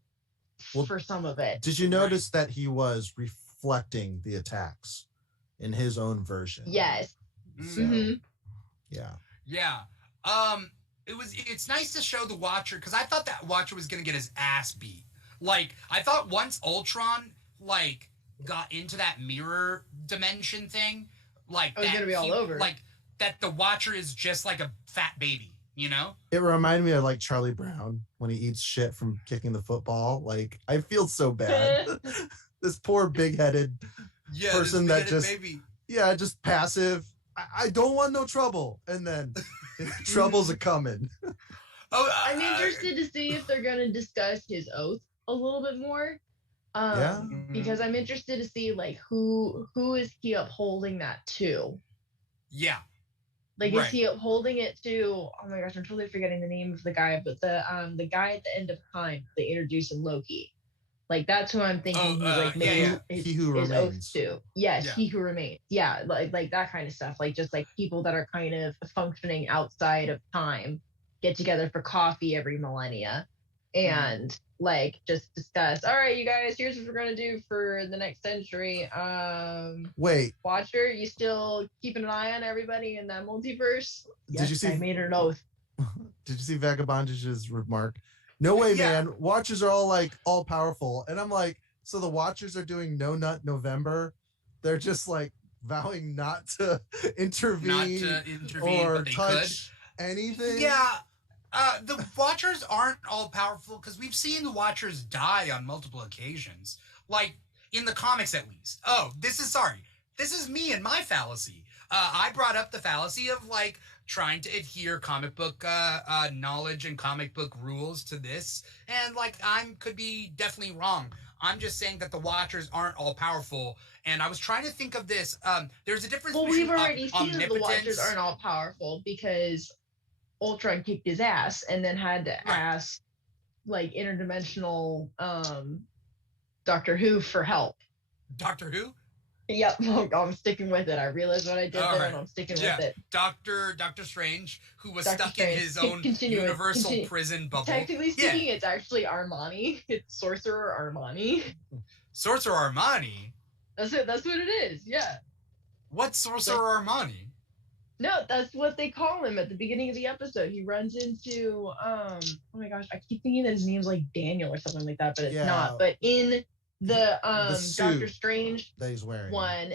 for some of it. Did you notice that he was reflecting the attacks in his own version? Yes. So, yeah. Yeah. It's nice to show the Watcher, because I thought that Watcher was gonna get his ass beat. Like, I thought once Ultron got into that mirror dimension thing, like it was gonna be all over. Like that the Watcher is just like a fat baby, you know? It reminded me of like Charlie Brown when he eats shit from kicking the football. Like, I feel so bad. This poor big-headed person that just just passive. I don't want no trouble, and then trouble's a coming. I'm interested to see if they're gonna discuss his oath a little bit more. Because I'm interested to see like who is he upholding that to? Yeah. Like, is he upholding it to? Oh my gosh, I'm totally forgetting the name of the guy, but the guy at the end of time they introduced in Loki. Like, that's who I'm thinking. He who his remains. oath to. Yes, he who remains. Yeah, like that kind of stuff. Like, just like people that are kind of functioning outside of time get together for coffee every millennia, and like just discuss. All right, you guys, here's what we're gonna do for the next century. Wait, Watcher, you still keeping an eye on everybody in that multiverse? Did you see? I made an oath. Did you see Vagabondage's remark? No way, man. Watchers are all powerful. And I'm like, so the Watchers are doing No Nut November. They're just like vowing not to intervene, or touch anything. Yeah. The Watchers aren't all powerful because we've seen the Watchers die on multiple occasions. Like in the comics at least. Oh, this is me and my fallacy. I brought up the fallacy of like trying to adhere comic book knowledge and comic book rules to this, and like could be definitely wrong. I'm just saying that the Watchers aren't all powerful, and I was trying to think of this. There's a difference. Well, between we've already seen that the Watchers aren't all powerful because Ultron kicked his ass and then had to ask like interdimensional Doctor Who for help. Doctor Who? Yep, I'm sticking with it. I realized what I did there, and I'm sticking with it. Doctor Strange, who was stuck in his own universal prison bubble. Technically speaking, it's actually Armani. It's Sorcerer Armani. Sorcerer Armani? That's it. That's what it is. Yeah. What's Sorcerer Armani? No, that's what they call him at the beginning of the episode. He runs into oh my gosh, I keep thinking that his name's like Daniel or something like that, but it's not. But in the Doctor Strange that he's wearing one,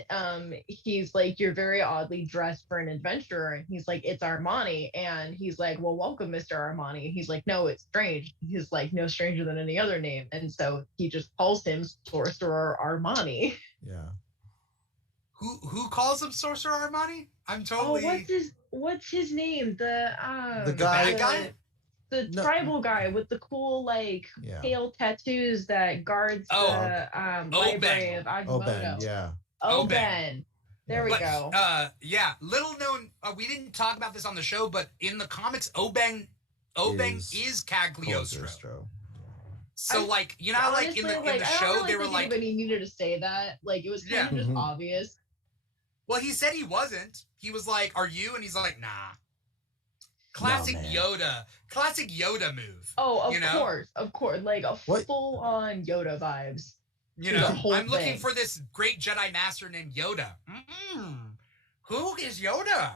he's like, you're very oddly dressed for an adventurer, and he's like, it's Armani, and he's like, well, welcome, Mr. Armani, and he's like, no, it's Strange. He's like, no stranger than any other name, and so he just calls him Sorcerer Armani. Yeah. Who calls him Sorcerer Armani? I'm totally. Oh, what's his name? The guy. The tribal guy with the cool pale tattoos that guards the library of Agamotto. Oben. There we go. Little known. We didn't talk about this on the show, but in the comics, Oben is Cagliostro. So honestly, in the show they were like, anybody needed to say that. Like, it was kind of just obvious. Well, he said he wasn't. He was like, "Are you?" And he's like, "Nah." Classic Yoda move. Oh, of course, like a full-on Yoda vibes. You know, I'm looking for this great Jedi Master named Yoda. Who is Yoda?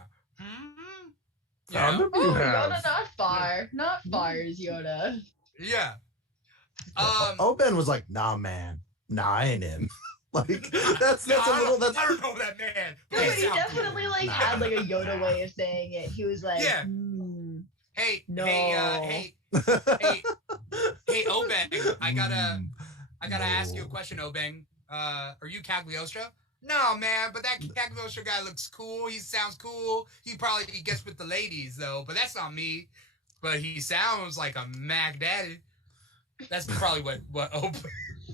Yoda, not far is Yoda. Yeah. Oben was like, nah, man, nah, I ain't him. Like that's a little. I don't know that man. No, but he definitely had like a Yoda way of saying it. He was like, Hey, no. hey, Obeng. I gotta ask you a question, Obeng. Are you Cagliostro? No, man, but that Cagliostro guy looks cool. He sounds cool. He gets with the ladies though, but that's not me. But he sounds like a Mac Daddy. That's probably what Obeng.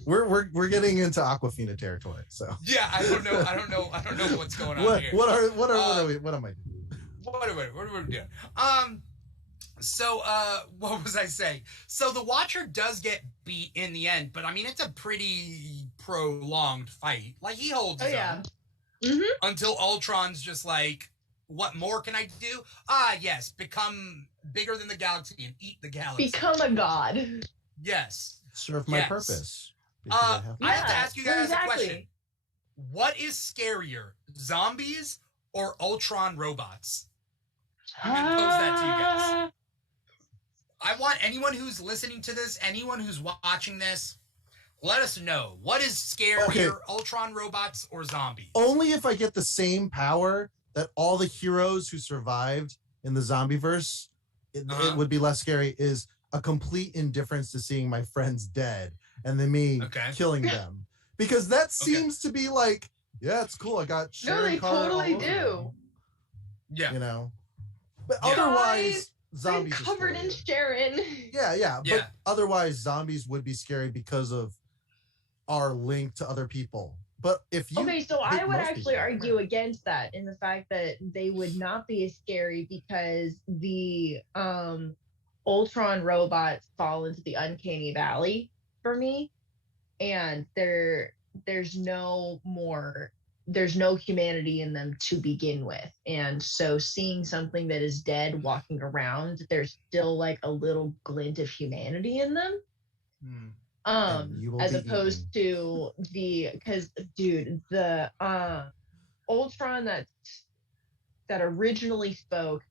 We're getting into Aquafina territory, so yeah, I don't know what's going on here. What am I doing? What are we doing? So what was I saying? So the Watcher does get beat in the end, but I mean it's a pretty prolonged fight. Like he holds his own until Ultron's just like, what more can I do? Yes, become bigger than the galaxy and eat the galaxy. Become a god. Yes. serve my Yes. purpose. I have to ask you guys exactly. a question. What is scarier, zombies or Ultron robots? I'm going to pose that to you guys. I want anyone who's listening to this, anyone who's watching this, let us know. What is scarier, Ultron robots or zombies? Only if I get the same power that all the heroes who survived in the zombieverse, it would be less scary, is a complete indifference to seeing my friends dead and then me killing them. Because that seems to be like, yeah, it's cool. I got Sharon No, they Carter totally all over do. me. Yeah. You know? But otherwise, zombies are covered in Sharon. Yeah. But otherwise, zombies would be scary because of our link to other people. But if you so I hate would most actually people- argue against that in the fact that they would not be as scary because the Ultron robots fall into the uncanny valley for me, and there's no humanity in them to begin with, and so seeing something that is dead walking around, there's still like a little glint of humanity in them. As opposed to because dude, the Ultron that originally spoke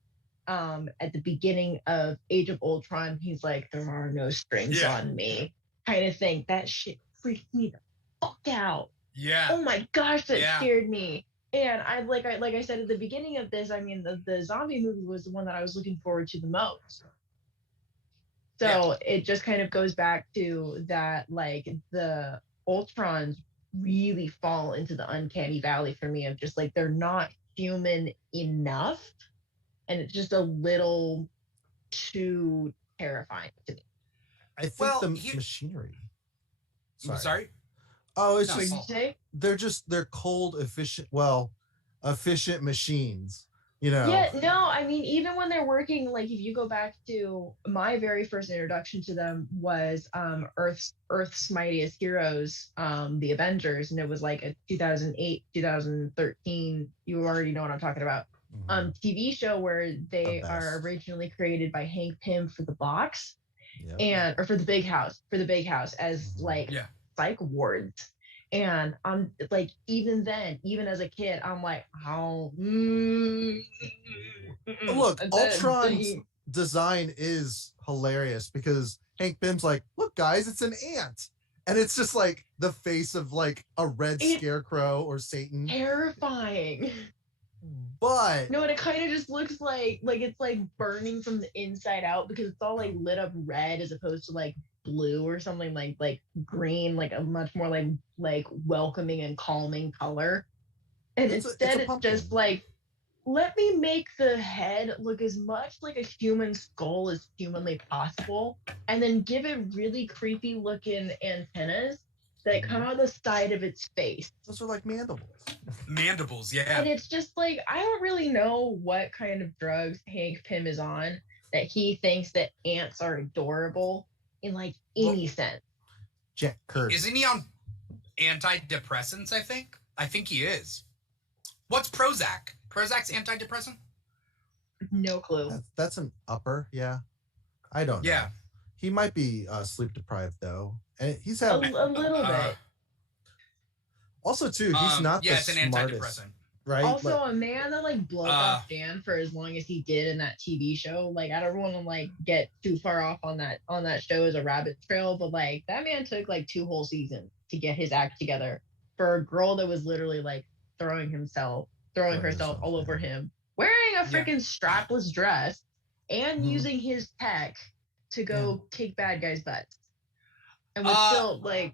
at the beginning of Age of Ultron, he's like, there are no strings on me, kind of thing. That shit freaked me the fuck out. Yeah. Oh my gosh, that scared me. And like I said at the beginning of this, I mean, the zombie movie was the one that I was looking forward to the most. So it just kind of goes back to that, like the Ultrons really fall into the uncanny valley for me of just like, they're not human enough. And it's just a little too terrifying to me. I think the machinery. Sorry? Oh, it's What did you just say? they're cold, efficient machines. You know. Yeah, no, I mean, even when they're working, like if you go back to my very first introduction to them was Earth's Mightiest Heroes, the Avengers, and it was like a 2008, 2013, you already know what I'm talking about. TV show where they are originally created by Hank Pym for the box or for the big house as like psych wards. And I'm like, even then, even as a kid, I'm like, how? Look, Ultron's design is hilarious because Hank Pym's like, look, guys, it's an ant. And it's just like the face of like a red scarecrow or Satan. Terrifying. But no, and it kind of just looks like it's like burning from the inside out because it's all like lit up red as opposed to like blue or something like green, like a much more like welcoming and calming color. And instead it's just like, let me make the head look as much like a human skull as humanly possible, and then give it really creepy looking antennas that come out the side of its face. Those are like mandibles. Mandibles, yeah. And it's just like, I don't really know what kind of drugs Hank Pym is on that he thinks that ants are adorable in like any sense. Jack Kirby. Isn't he on antidepressants, I think? I think he is. What's Prozac? Prozac's antidepressant? No clue. That's an upper, yeah. I don't know. Yeah. He might be sleep deprived though. And he's having a little bit. Also, too, he's not the it's an smartest, antidepressant. right? Also, a man that like blowed off Dan for as long as he did in that TV show. Like, I don't want to like get too far off on that show as a rabbit trail, but like that man took like 2 whole seasons to get his act together for a girl that was literally like throwing herself all over him, wearing a freaking strapless dress, and using his tech to go kick bad guys' butts. And was still like.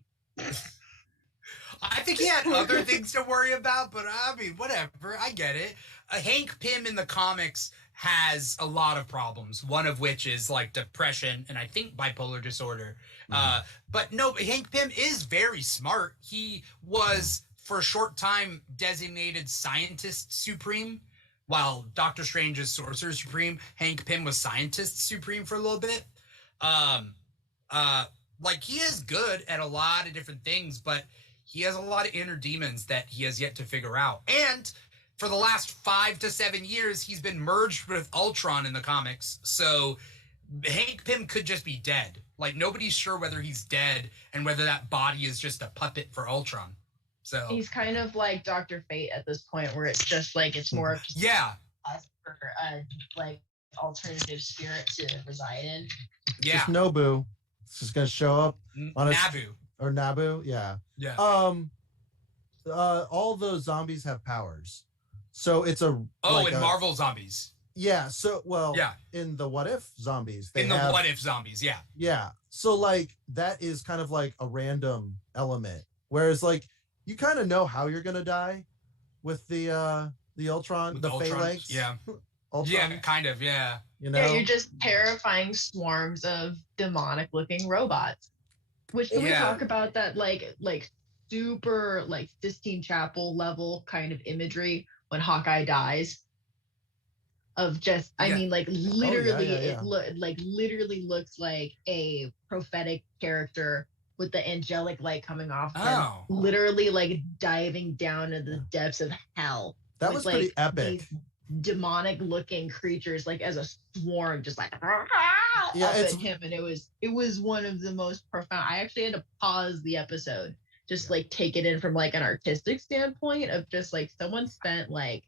I think he had other things to worry about, but I mean, whatever. I get it. Hank Pym in the comics has a lot of problems, one of which is like depression and I think bipolar disorder. But no, Hank Pym is very smart. He was, for a short time, designated Scientist Supreme, while Doctor Strange is Sorcerer Supreme. Hank Pym was Scientist Supreme for a little bit. Like, he is good at a lot of different things, but he has a lot of inner demons that he has yet to figure out. And for the last 5 to 7 years, he's been merged with Ultron in the comics. So Hank Pym could just be dead. Like, nobody's sure whether he's dead and whether that body is just a puppet for Ultron. So he's kind of like Dr. Fate at this point, where it's just like it's more of just like alternative spirit to reside in. Yeah, just Nobu. It's just gonna show up on a Nabu. Yeah. Yeah. All those zombies have powers, so it's a Marvel zombies. Yeah. So in the What If zombies, What If zombies, yeah. Yeah. So like that is kind of like a random element, whereas like you kind of know how you're gonna die with the Ultron, With the Ultron, phalanx. yeah. Ultron. Yeah, kind of, yeah. You know, yeah, you're just terrifying swarms of demonic-looking robots. Which can we talk about that like super like Sistine Chapel level kind of imagery when Hawkeye dies? Of just, I mean, like literally, it literally looks like a prophetic character with the angelic light coming off them, literally like diving down into the depths of hell. That was pretty epic. Demonic looking creatures, like as a swarm, just like up it's at him, and it was one of the most profound. I actually had to pause the episode, just like take it in from like an artistic standpoint of just like someone spent like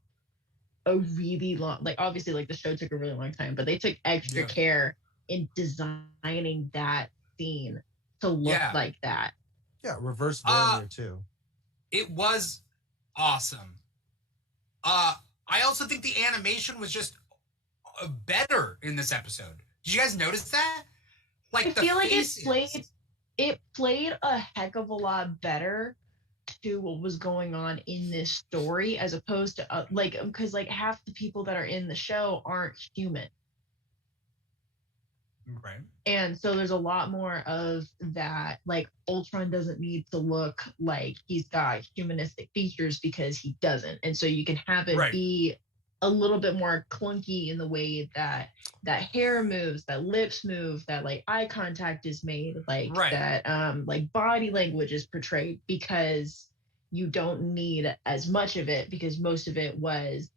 a really long, like obviously like the show took a really long time, but they took extra care in designing that scene to look like that. Yeah, reverse Warrior too. It was awesome. I also think the animation was just better in this episode. Did you guys notice that? Like, I feel like it played a heck of a lot better to what was going on in this story, as opposed to because like half the people that are in the show aren't human. Right. And so there's a lot more of that. Like, Ultron doesn't need to look like he's got humanistic features because he doesn't. And so you can have it be a little bit more clunky in the way that hair moves, that lips move, that like eye contact is made, like that like body language is portrayed, because you don't need as much of it, because most of it was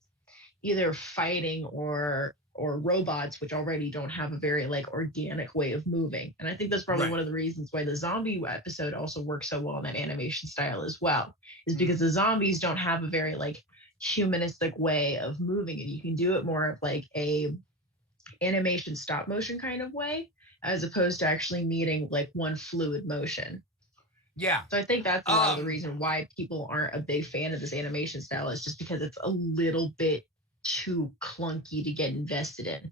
either fighting or robots, which already don't have a very like organic way of moving. And I think that's probably one of the reasons why the zombie episode also works so well in that animation style as well, is because the zombies don't have a very like humanistic way of moving, and you can do it more of like a animation stop motion kind of way, as opposed to actually needing like one fluid motion. Yeah. So I think that's a lot of the reason why people aren't a big fan of this animation style, is just because it's a little bit too clunky to get invested in.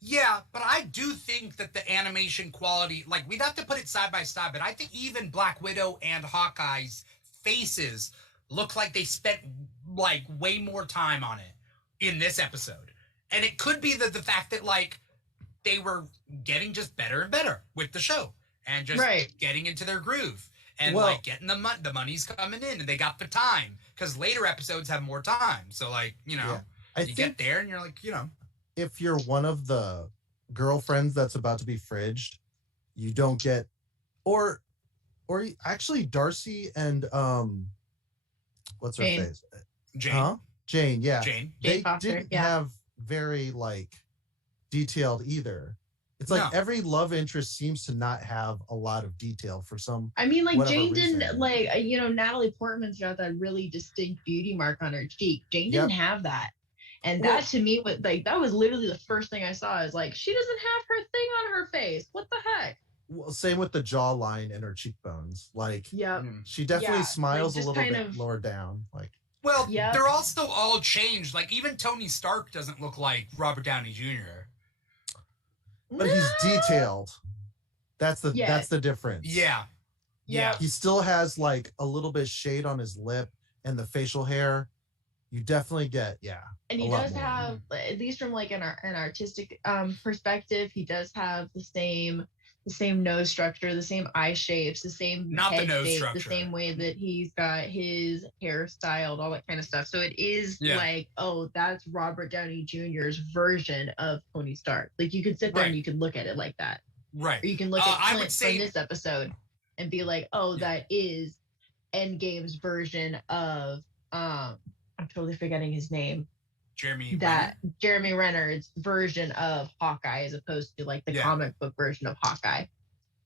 Yeah, but I do think that the animation quality, like, we'd have to put it side by side, but I think even Black Widow and Hawkeye's faces look like they spent like way more time on it in this episode. And it could be the fact that like they were getting just better and better with the show, and just getting into their groove, and like getting the money's coming in, and they got the time, because later episodes have more time. So like, you know, you get there and you're like, you know, if you're one of the girlfriends that's about to be fridged, you don't get, or actually Darcy and what's her face? Jane. Huh? Jane, yeah. Jane Foster, didn't have very like detailed either. It's like every love interest seems to not have a lot of detail for some. I mean, like Jane reason. didn't like, you know, Natalie Portman's got that really distinct beauty mark on her cheek. Jane didn't have that. And that to me was like, that was literally the first thing I saw, is like, she doesn't have her thing on her face. What the heck? Well, same with the jawline and her cheekbones. Like, she definitely smiles a little bit lower down. Like, well, they're also all changed. Like, even Tony Stark doesn't look like Robert Downey Jr. But he's detailed. That's the difference. Yeah. He still has like a little bit of shade on his lip and the facial hair. You definitely get and he does have, at least from like an artistic perspective, he does have the same nose structure, the same eye shapes, the same head shape, the same way that he's got his hair styled, all that kind of stuff. So it is like, oh, that's Robert Downey Jr.'s version of Tony Stark. Like, you could sit there and you could look at it like that. Right. Or you can look at Clint from this episode and be like, oh, that is Endgame's version of I'm totally forgetting his name. Jeremy Renner's version of Hawkeye, as opposed to like the comic book version of Hawkeye.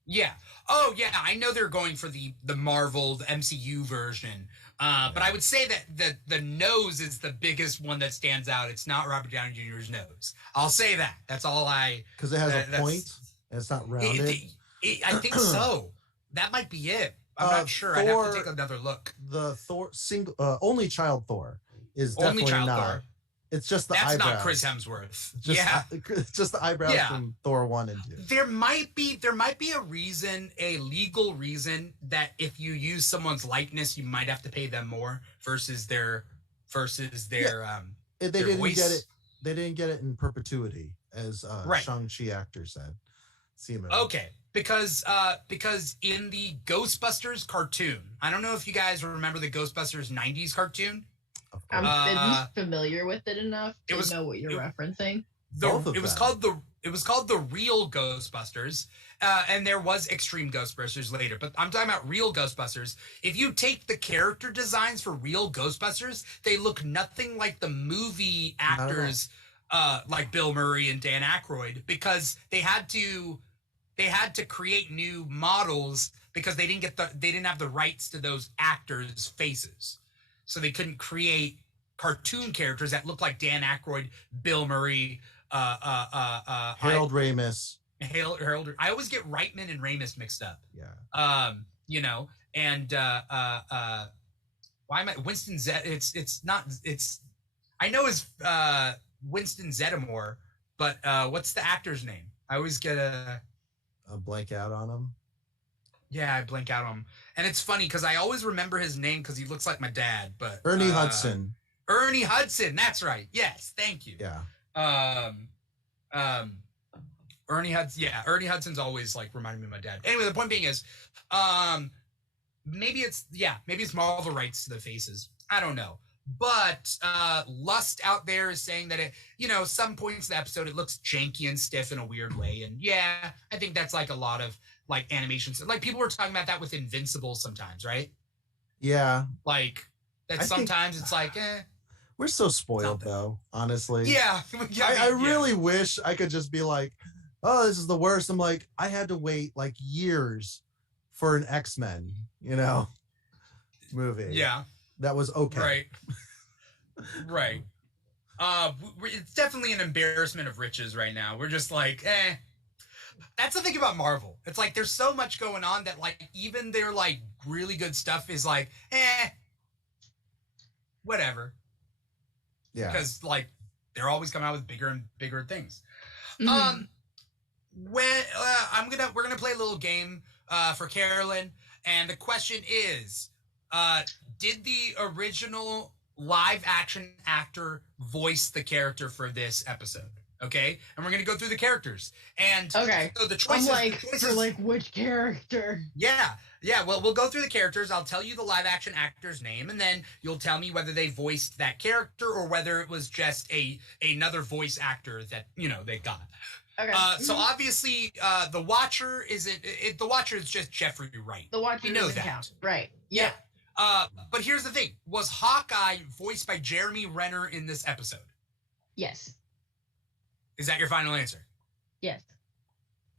Yeah. Oh, yeah. I know they're going for the Marvel, the MCU version. But I would say that the nose is the biggest one that stands out. It's not Robert Downey Jr.'s nose. I'll say that. That's all I... Because it has a point and it's not rounded. I think so. That might be it. I'm not sure. I'd have to take another look. The Thor only child Thor is only definitely child not. Thor. It's just the That's eyebrows. not Chris Hemsworth. It's just the eyebrows from Thor 1 and 2. There might be a legal reason that if you use someone's likeness, you might have to pay them more versus their They didn't voice. get it. They didn't get it in perpetuity, as Shang-Chi actor said. Okay, because in the Ghostbusters cartoon, I don't know if you guys remember the Ghostbusters 90s cartoon. I'm at least familiar with it enough to know what you're referencing. It was called the Real Ghostbusters, and there was Extreme Ghostbusters later. But I'm talking about Real Ghostbusters. If you take the character designs for Real Ghostbusters, they look nothing like the movie actors, like Bill Murray and Dan Aykroyd, because they had to create new models because they didn't have the rights to those actors' faces. So they couldn't create cartoon characters that looked like Dan Aykroyd, Bill Murray, Harold Ramis. Harold. I always get Reitman and Ramis mixed up. Yeah. And why am I Winston It's not. I know it's Winston Zeddemore, but what's the actor's name? I always get a blank out on him. Yeah, I blank out on him. And it's funny because I always remember his name because he looks like my dad. But Ernie Hudson. Ernie Hudson. That's right. Yes. Thank you. Yeah. Ernie Hudson. Yeah. Ernie Hudson's always like reminding me of my dad. Anyway, the point being is, maybe it's Marvel rights to the faces. I don't know. But Lust out there is saying that it, some points of the episode, it looks janky and stiff in a weird way. And yeah, I think that's like a lot of like animations. Like people were talking about that with Invincible sometimes, right? Yeah. Like that sometimes it's like, we're so spoiled though, honestly. Yeah. I really wish I could just be like, oh, this is the worst. I'm like, I had to wait like years for an X-Men, movie. Yeah. That was okay. Right. It's definitely an embarrassment of riches right now. We're just like, That's the thing about Marvel. It's like there's so much going on that like even their like really good stuff is like, whatever. Yeah. Because like they're always coming out with bigger and bigger things. Mm-hmm. We're gonna play a little game for Carolyn, and the question is, did the original live action actor voice the character for this episode? Okay, and we're gonna go through the characters. And so the choices. For which character? Yeah. Well, we'll go through the characters. I'll tell you the live action actor's name, and then you'll tell me whether they voiced that character or whether it was just another voice actor that they got. Okay. So obviously, the Watcher isn't. The Watcher is just Jeffrey Wright. The Watcher we know doesn't that. count. Right. Yeah. But here's the thing: was Hawkeye voiced by Jeremy Renner in this episode? Yes. Is that your final answer? Yes.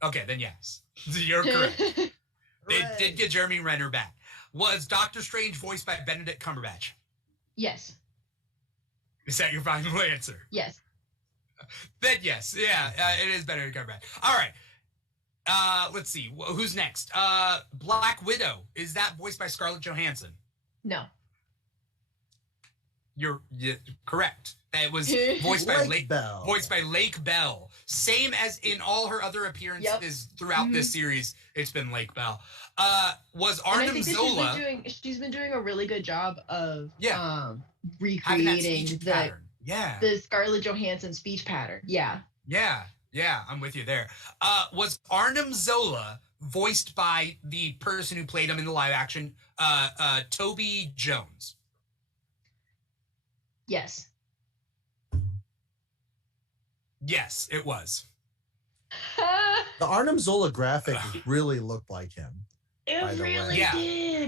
Okay, then yes. You're correct. They did get Jeremy Renner back. Was Doctor Strange voiced by Benedict Cumberbatch? Yes. Is that your final answer? Yes. Then yes. Yeah, it is Benedict Cumberbatch. All right. Let's see. Who's next? Black Widow. Is that voiced by Scarlett Johansson? No. You're correct. It was voiced by Lake Bell. Voiced by Lake Bell. Same as in all her other appearances throughout this series. It's been Lake Bell. Was Arnim Zola? She's been doing a really good job of recreating the Scarlett Johansson speech pattern. Yeah. Yeah, I'm with you there. Was Arnim Zola voiced by the person who played him in the live action, Toby Jones? Yes. Yes, it was. The Arnim Zola graphic really looked like him. It really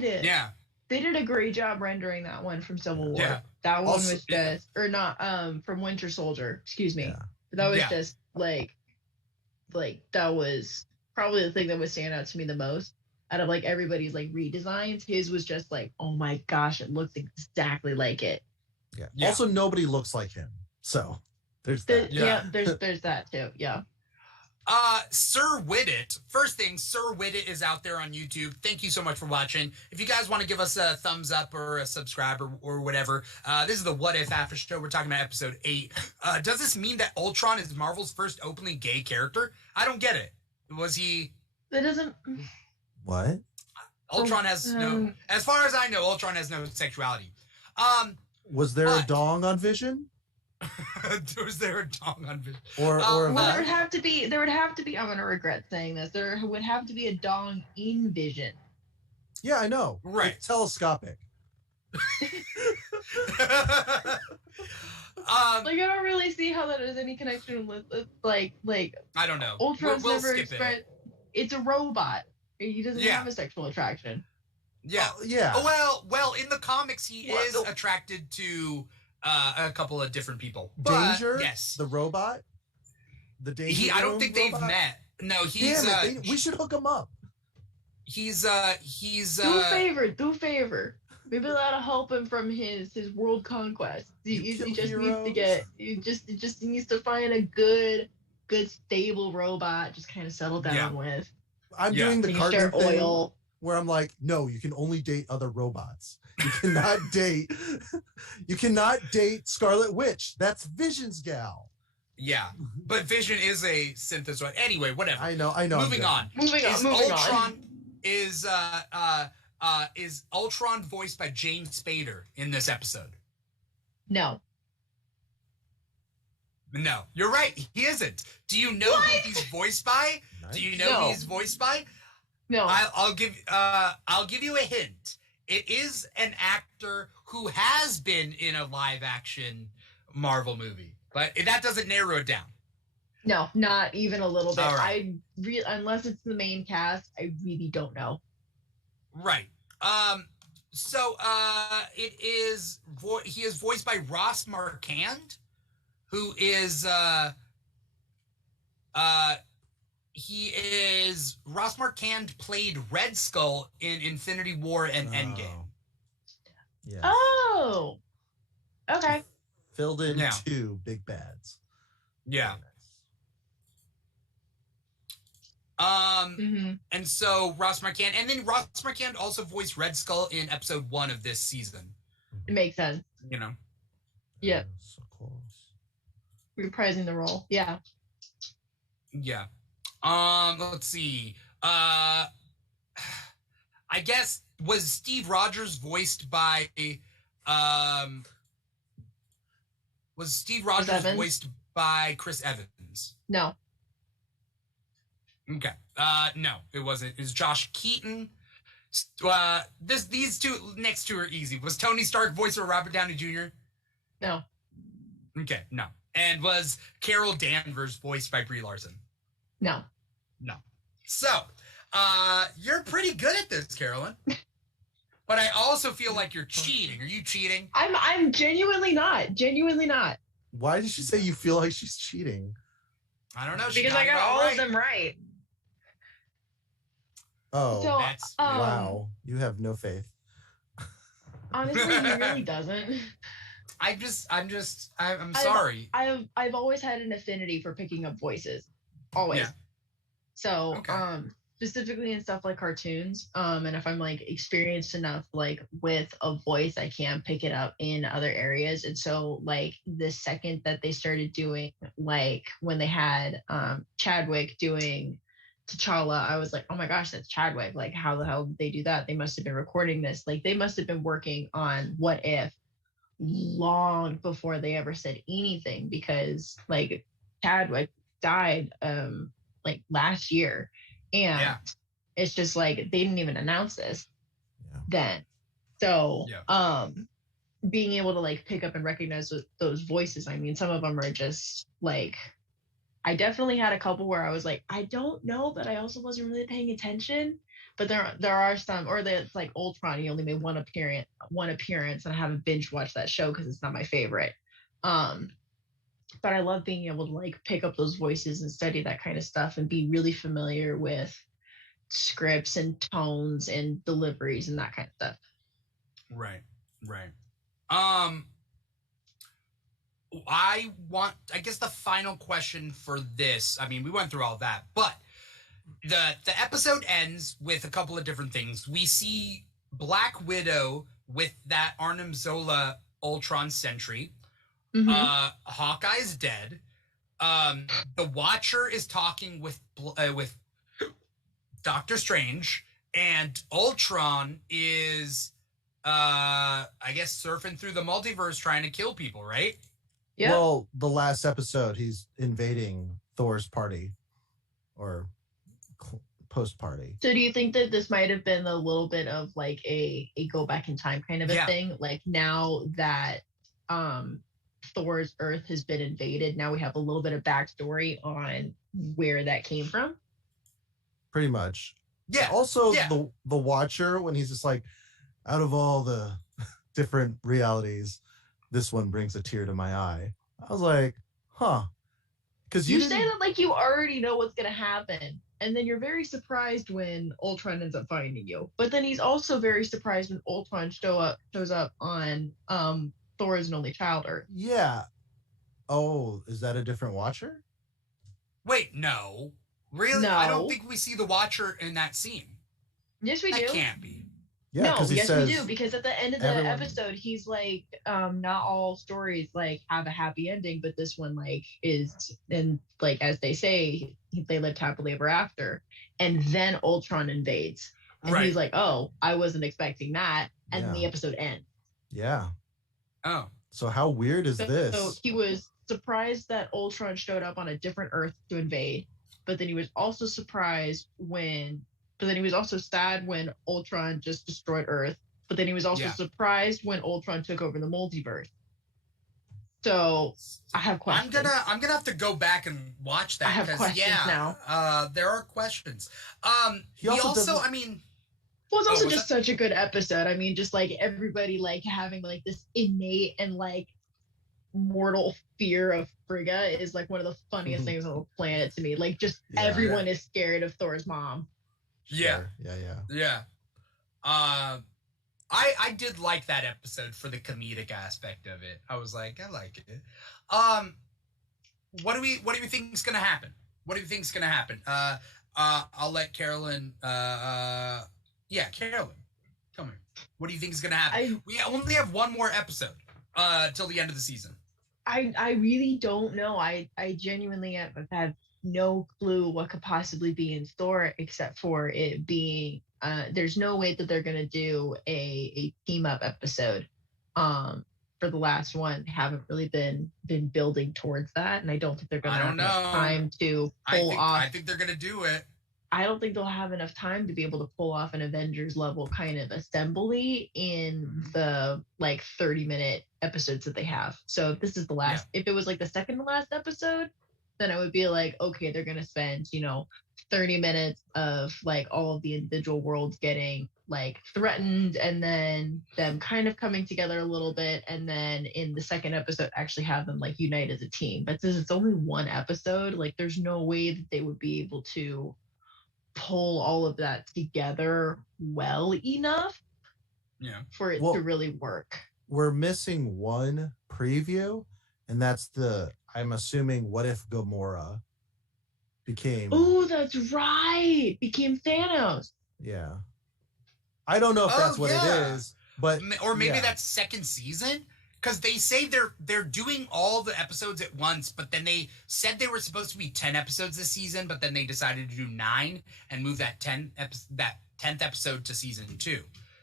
did. Yeah. They did a great job rendering that one from Civil War. Yeah. That one was just, or not, from Winter Soldier, excuse me. Yeah. But that was just like that was probably the thing that would stand out to me the most out of like everybody's like redesigns. His was just like, oh my gosh, it looks exactly like it. Yeah. Also, nobody looks like him. So there's that. There's that too. Yeah. Sir Widget. First thing, Sir Widget is out there on YouTube. Thank you so much for watching. If you guys want to give us a thumbs up or a subscribe or whatever, this is the What If After Show. We're talking about episode 8. Does this mean that Ultron is Marvel's first openly gay character? I don't get it. Was he? That doesn't. What? Ultron has no. As far as I know, Ultron has no sexuality. Was there a dong on Vision? Was there a dong on Vision? Or well, there would have to be. I'm gonna regret saying this. There would have to be a dong in Vision. Yeah, I know. Right. It's telescopic. Like I don't really see how that has any connection with like I don't know. Ultron's we'll never skip expressed. It's a robot. He doesn't have a sexual attraction. Yeah. Yeah. Well, in the comics, he is attracted to a couple of different people. But, Danger? Yes. The robot? The Danger I don't think robot? they've met. No, he's Damn it, we should hook him up. He's do favor. Maybe that'll help him from his world conquest. He just needs to find a good stable robot, just kind of settle down with. I'm doing the Cartman thing where I'm like, no, you can only date other robots. You cannot date. You cannot date Scarlet Witch. That's Vision's gal. Yeah, but Vision is a synthesis. Anyway, whatever. I know. Moving on. Is Ultron voiced by James Spader in this episode? No. No, you're right. He isn't. Do you know who he's voiced by? Do you know who he's voiced by? No. I'll give you a hint. It is an actor who has been in a live action Marvel movie, but that doesn't narrow it down. No, not even a little bit. Right. Unless it's the main cast, I really don't know. Right. So it is he is voiced by Ross Marquand, who is Ross Marquand played Red Skull in Infinity War and Endgame. Yeah. Oh. Okay. Filled in 2 big bads. Yeah. And so Ross Marquand, and then Ross Marquand also voiced Red Skull in episode 1 of this season. It makes sense. You know? Yeah. So close. Reprising the role. Yeah. Yeah. Let's see. I guess was Steve Rogers voiced by voiced by Chris Evans? No. Okay. No, it wasn't. It's Josh Keaton. These next two are easy. Was Tony Stark voiced by Robert Downey Jr.? No. Okay, no. And was Carol Danvers voiced by Brie Larson? No. No. So, you're pretty good at this, Carolyn. But I also feel like you're cheating. Are you cheating? I'm genuinely not. Genuinely not. Why did she say you feel like she's cheating? I don't know. Because I got all of them right. Oh, so, wow. You have no faith. Honestly, he really doesn't. I'm sorry. I've always had an affinity for picking up voices. Always. Yeah. So, specifically in stuff like cartoons, and if I'm like experienced enough like with a voice, I can pick it up in other areas. And so like the second that they started doing, like when they had Chadwick doing T'Challa, I was like, oh my gosh, that's Chadwick. Like, how the hell did they do that? They must have been recording this. Like, they must have been working on What If long before they ever said anything, because like Chadwick died like last year, and it's just like they didn't even announce this then. So being able to like pick up and recognize those voices, I mean, some of them are just like, I definitely had a couple where I was like, I don't know, but I also wasn't really paying attention. But there are some, or it's like Ultron, he only made one appearance, and I haven't binge watched that show because it's not my favorite. but I love being able to like pick up those voices and study that kind of stuff and be really familiar with scripts and tones and deliveries and that kind of stuff. Right. I guess the final question for this, I mean, we went through all that, but the episode ends with a couple of different things. We see Black Widow with that Arnim Zola Ultron sentry. Hawkeye's dead. The Watcher is talking with Doctor Strange, and Ultron is I guess surfing through the multiverse trying to kill people, right? Yeah. Well, the last episode, he's invading Thor's party or post party. So do you think that this might have been a little bit of like a go back in time kind of a thing? Like now that Thor's Earth has been invaded, now we have a little bit of backstory on where that came from? Pretty much. Yeah. Also, the Watcher, when he's just like, out of all the different realities, this one brings a tear to my eye. I was like, huh. Because you say that like you already know what's going to happen. And then you're very surprised when Ultron ends up finding you. But then he's also very surprised when Ultron shows up on Thor's only child Earth. Yeah. Oh, is that a different Watcher? Wait, no. Really? No. I don't think we see the Watcher in that scene. Yes, we do. That can't be. Yeah, no, yes, says, we do. Because at the end of the episode, he's like, not all stories like have a happy ending, but this one like is, and like as they say, they lived happily ever after. And then Ultron invades, and he's like, "Oh, I wasn't expecting that," and then the episode ends. Yeah. Oh. So how weird is this? So he was surprised that Ultron showed up on a different Earth to invade, but then he was also surprised when. But then he was also sad when Ultron just destroyed Earth. But then he was also surprised when Ultron took over the multiverse. So I have questions. I'm gonna have to go back and watch that. I have questions now. There are questions. He also I mean, well, it's also just such a good episode. I mean, just like everybody like having like this innate and like mortal fear of Frigga is like one of the funniest things on the planet to me. Like just everyone is scared of Thor's mom. Yeah. Yeah. I did like that episode for the comedic aspect of it. I was like, I like it. What do we think is gonna happen? What do you think is gonna happen? I'll let Carolyn. Carolyn, tell me. What do you think is gonna happen? We only have one more episode till the end of the season. I really don't know. I genuinely have had no clue what could possibly be in store except for it being there's no way that they're going to do a team up episode for the last one. They haven't really been building towards that, and I don't think they're going to have enough time to pull off. I think they're going to do it. I don't think they'll have enough time to be able to pull off an Avengers level kind of assembly in the like 30-minute episodes that they have. So if this is the last, if it was like the second to last episode, then I would be like, okay, they're going to spend, 30 minutes of like all of the individual worlds getting like threatened and then them kind of coming together a little bit. And then in the second episode, actually have them like unite as a team. But since it's only one episode, like there's no way that they would be able to pull all of that together well enough for it to really work. We're missing one preview, and that's I'm assuming what if Gamora became... Oh, that's right. Became Thanos. Yeah. I don't know if that's what it is, but... Or maybe that's second season? Because they say they're doing all the episodes at once, but then they said they were supposed to be 10 episodes this season, but then they decided to do 9 and move that 10th episode to season 2.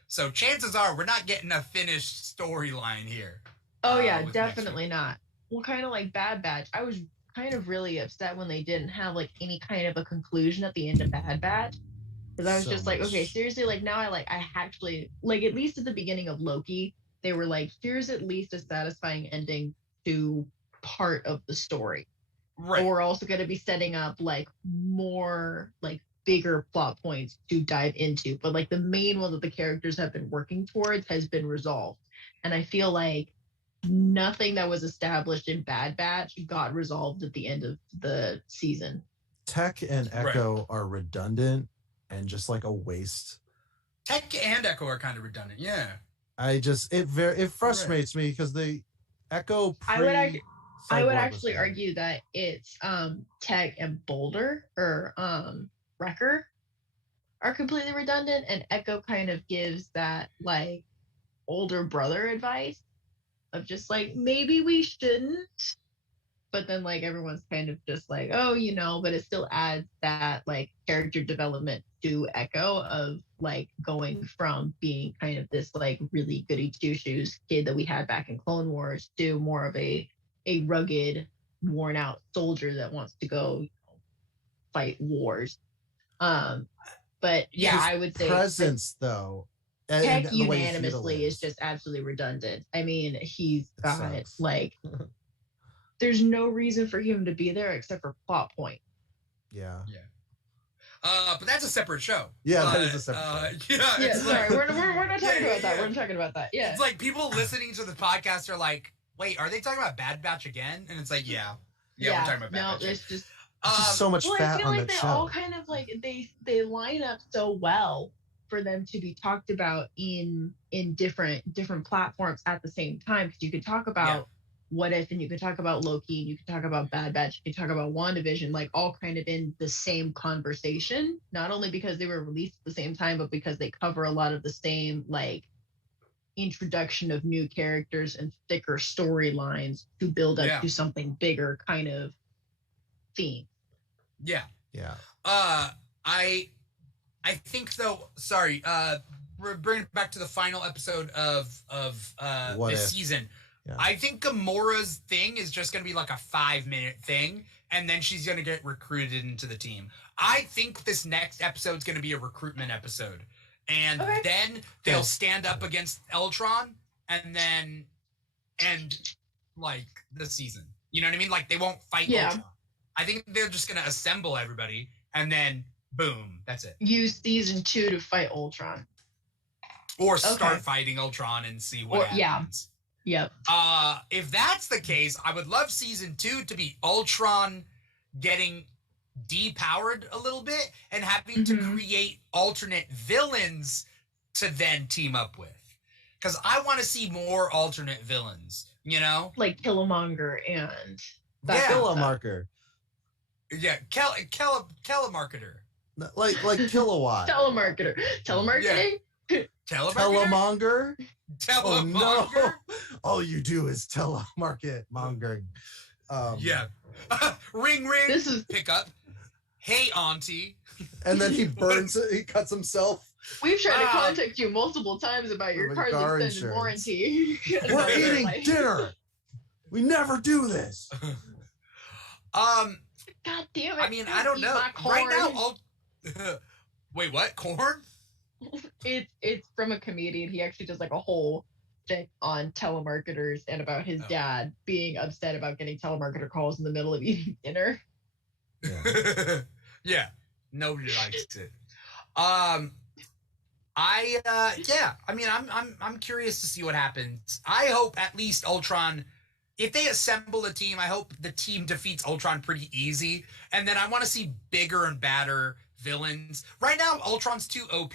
So chances are we're not getting a finished storyline here. Oh, yeah, definitely not. Well, kind of like Bad Batch. I was kind of really upset when they didn't have like any kind of a conclusion at the end of Bad Batch. Because I was just like, okay, seriously, like now I actually, like at least at the beginning of Loki, they were like, here's at least a satisfying ending to part of the story. Right. But we're also going to be setting up like more like bigger plot points to dive into. But like the main one that the characters have been working towards has been resolved. And I feel like nothing that was established in Bad Batch got resolved at the end of the season. Tech and Echo are redundant and just like a waste. Tech and Echo are kind of redundant. Yeah. It frustrates me because the Echo. I would actually argue that it's Tech and Boulder or Wrecker are completely redundant, and Echo kind of gives that like older brother advice of just like, maybe we shouldn't, but then like everyone's kind of just like, oh, but it still adds that like character development to Echo of like going from being kind of this like really goody two shoes kid that we had back in Clone Wars to more of a rugged, worn out soldier that wants to go fight wars. But yeah, I would say presence though. Tech unanimously is just absolutely redundant. I mean, he's got like there's no reason for him to be there except for plot point. Yeah. But that's a separate show. Yeah, that is a separate show. Yeah, sorry, we're not talking about that. We're not talking about that. Yeah. It's like people listening to the podcast are like, wait, are they talking about Bad Batch again? And it's like, yeah, we're talking about Bad Batch. No, it's just so much fat I feel on like that they show. all kind of like they line up so well for them to be talked about in different platforms at the same time, because you could talk about What If, and you could talk about Loki, and you could talk about Bad Batch, you could talk about WandaVision, like all kind of in the same conversation, not only because they were released at the same time, but because they cover a lot of the same like introduction of new characters and thicker storylines to build up to something bigger kind of theme. Yeah. I think though. Sorry. We're bringing it back to the final episode of this season. Yeah. I think Gamora's thing is just going to be like a 5-minute thing, and then she's going to get recruited into the team. I think this next episode is going to be a recruitment episode, and then they'll stand up against Ultron, and then end like the season. You know what I mean? Like they won't fight Ultron. I think they're just going to assemble everybody, and then boom, that's it. Use season 2 to fight Ultron, or start fighting Ultron and see what happens. Yep. If that's the case, I would love season 2 to be Ultron getting depowered a little bit and having to create alternate villains to then team up with. Because I want to see more alternate villains, like Killmonger and Killmonger. Yeah, Telemarketer. Like Kilowatt. Telemarketer. Telemarketing. Telemonger. Oh no! All you do is telemarket mongering. Ring ring. This is pick up. Hey auntie. And then he burns it. He cuts himself. We've tried to contact you multiple times about your car's extended warranty. We're eating dinner. We never do this. God damn it! I mean, I don't know. Right now, wait, what? Corn? It's from a comedian. He actually does like a whole thing on telemarketers and about his dad being upset about getting telemarketer calls in the middle of eating dinner. Yeah, nobody likes it. I mean, I'm curious to see what happens. I hope at least Ultron, if they assemble a team, I hope the team defeats Ultron pretty easy, and then I want to see bigger and badder villains. Right now, Ultron's too OP.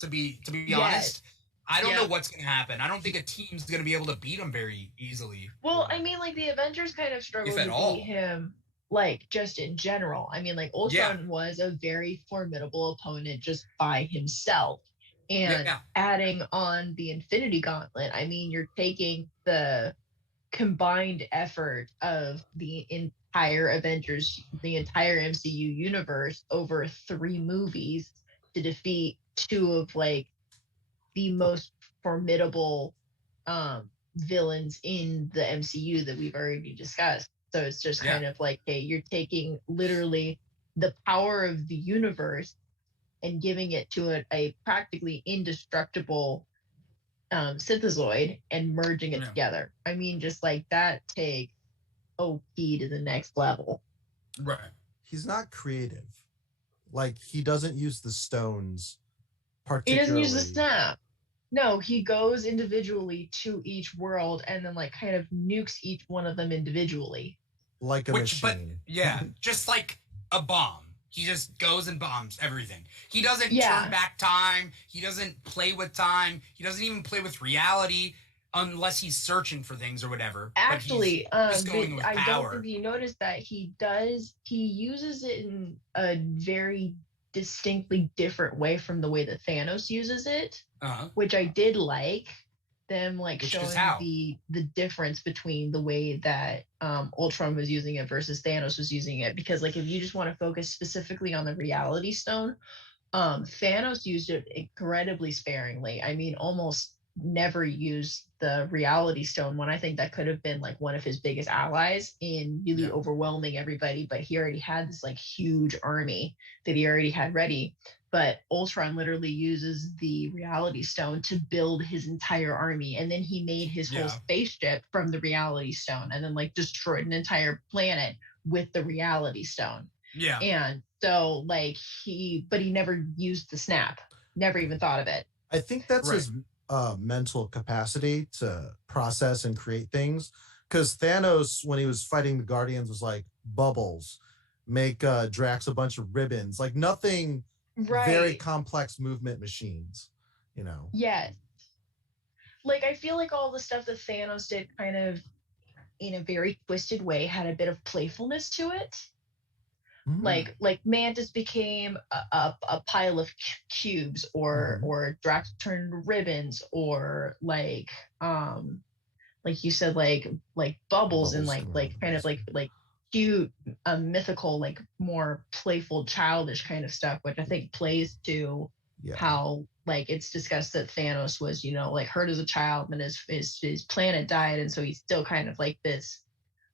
To be honest, I don't know what's going to happen. I don't think a team's going to be able to beat him very easily. Well, I mean, like the Avengers kind of struggled to beat him, like just in general. I mean, like Ultron was a very formidable opponent just by himself, and adding on the Infinity Gauntlet. I mean, you're taking the combined effort of the entire Avengers, the entire MCU universe over 3 movies to defeat 2 of like the most formidable villains in the MCU that we've already discussed. So it's just kind of like, hey, you're taking literally the power of the universe and giving it to a practically indestructible synthezoid and merging it together. I mean, just like that takes OP to the next level. Right. He's not creative. Like he doesn't use the stones. He doesn't use the snap. No, he goes individually to each world and then like kind of nukes each one of them individually. Like a machine. But yeah, just like a bomb. He just goes and bombs everything. He doesn't turn back time. He doesn't play with time. He doesn't even play with reality unless he's searching for things or whatever. Actually, just going with I power. don't think you noticed that he does. He uses it in a very distinctly different way from the way that Thanos uses it, which I did like. Them like showing the difference between the way that Ultron was using it versus Thanos was using it, because like if you just want to focus specifically on the reality stone, Thanos used it incredibly sparingly. I mean, almost never used the reality stone when I think that could have been like one of his biggest allies in really overwhelming everybody, but he already had this like huge army that he already had ready. But Ultron literally uses the reality stone to build his entire army, and then he made his whole spaceship from the reality stone, and then like destroyed an entire planet with the reality stone. Yeah. And so like he never used the snap, never even thought of it. I think that's his mental capacity to process and create things. Because Thanos, when he was fighting the Guardians, was like bubbles, make Drax a bunch of ribbons, like nothing. Very complex movement machines, you know. Yes. Like I feel like all the stuff that Thanos did kind of in a very twisted way had a bit of playfulness to it. Like Mantis became a pile of cubes, or Drax turned ribbons, or like you said, like bubbles and like kind of like cute, mythical, like more playful, childish kind of stuff, which I think plays to how like it's discussed that Thanos was, you know, like hurt as a child and his planet died, and so he's still kind of like this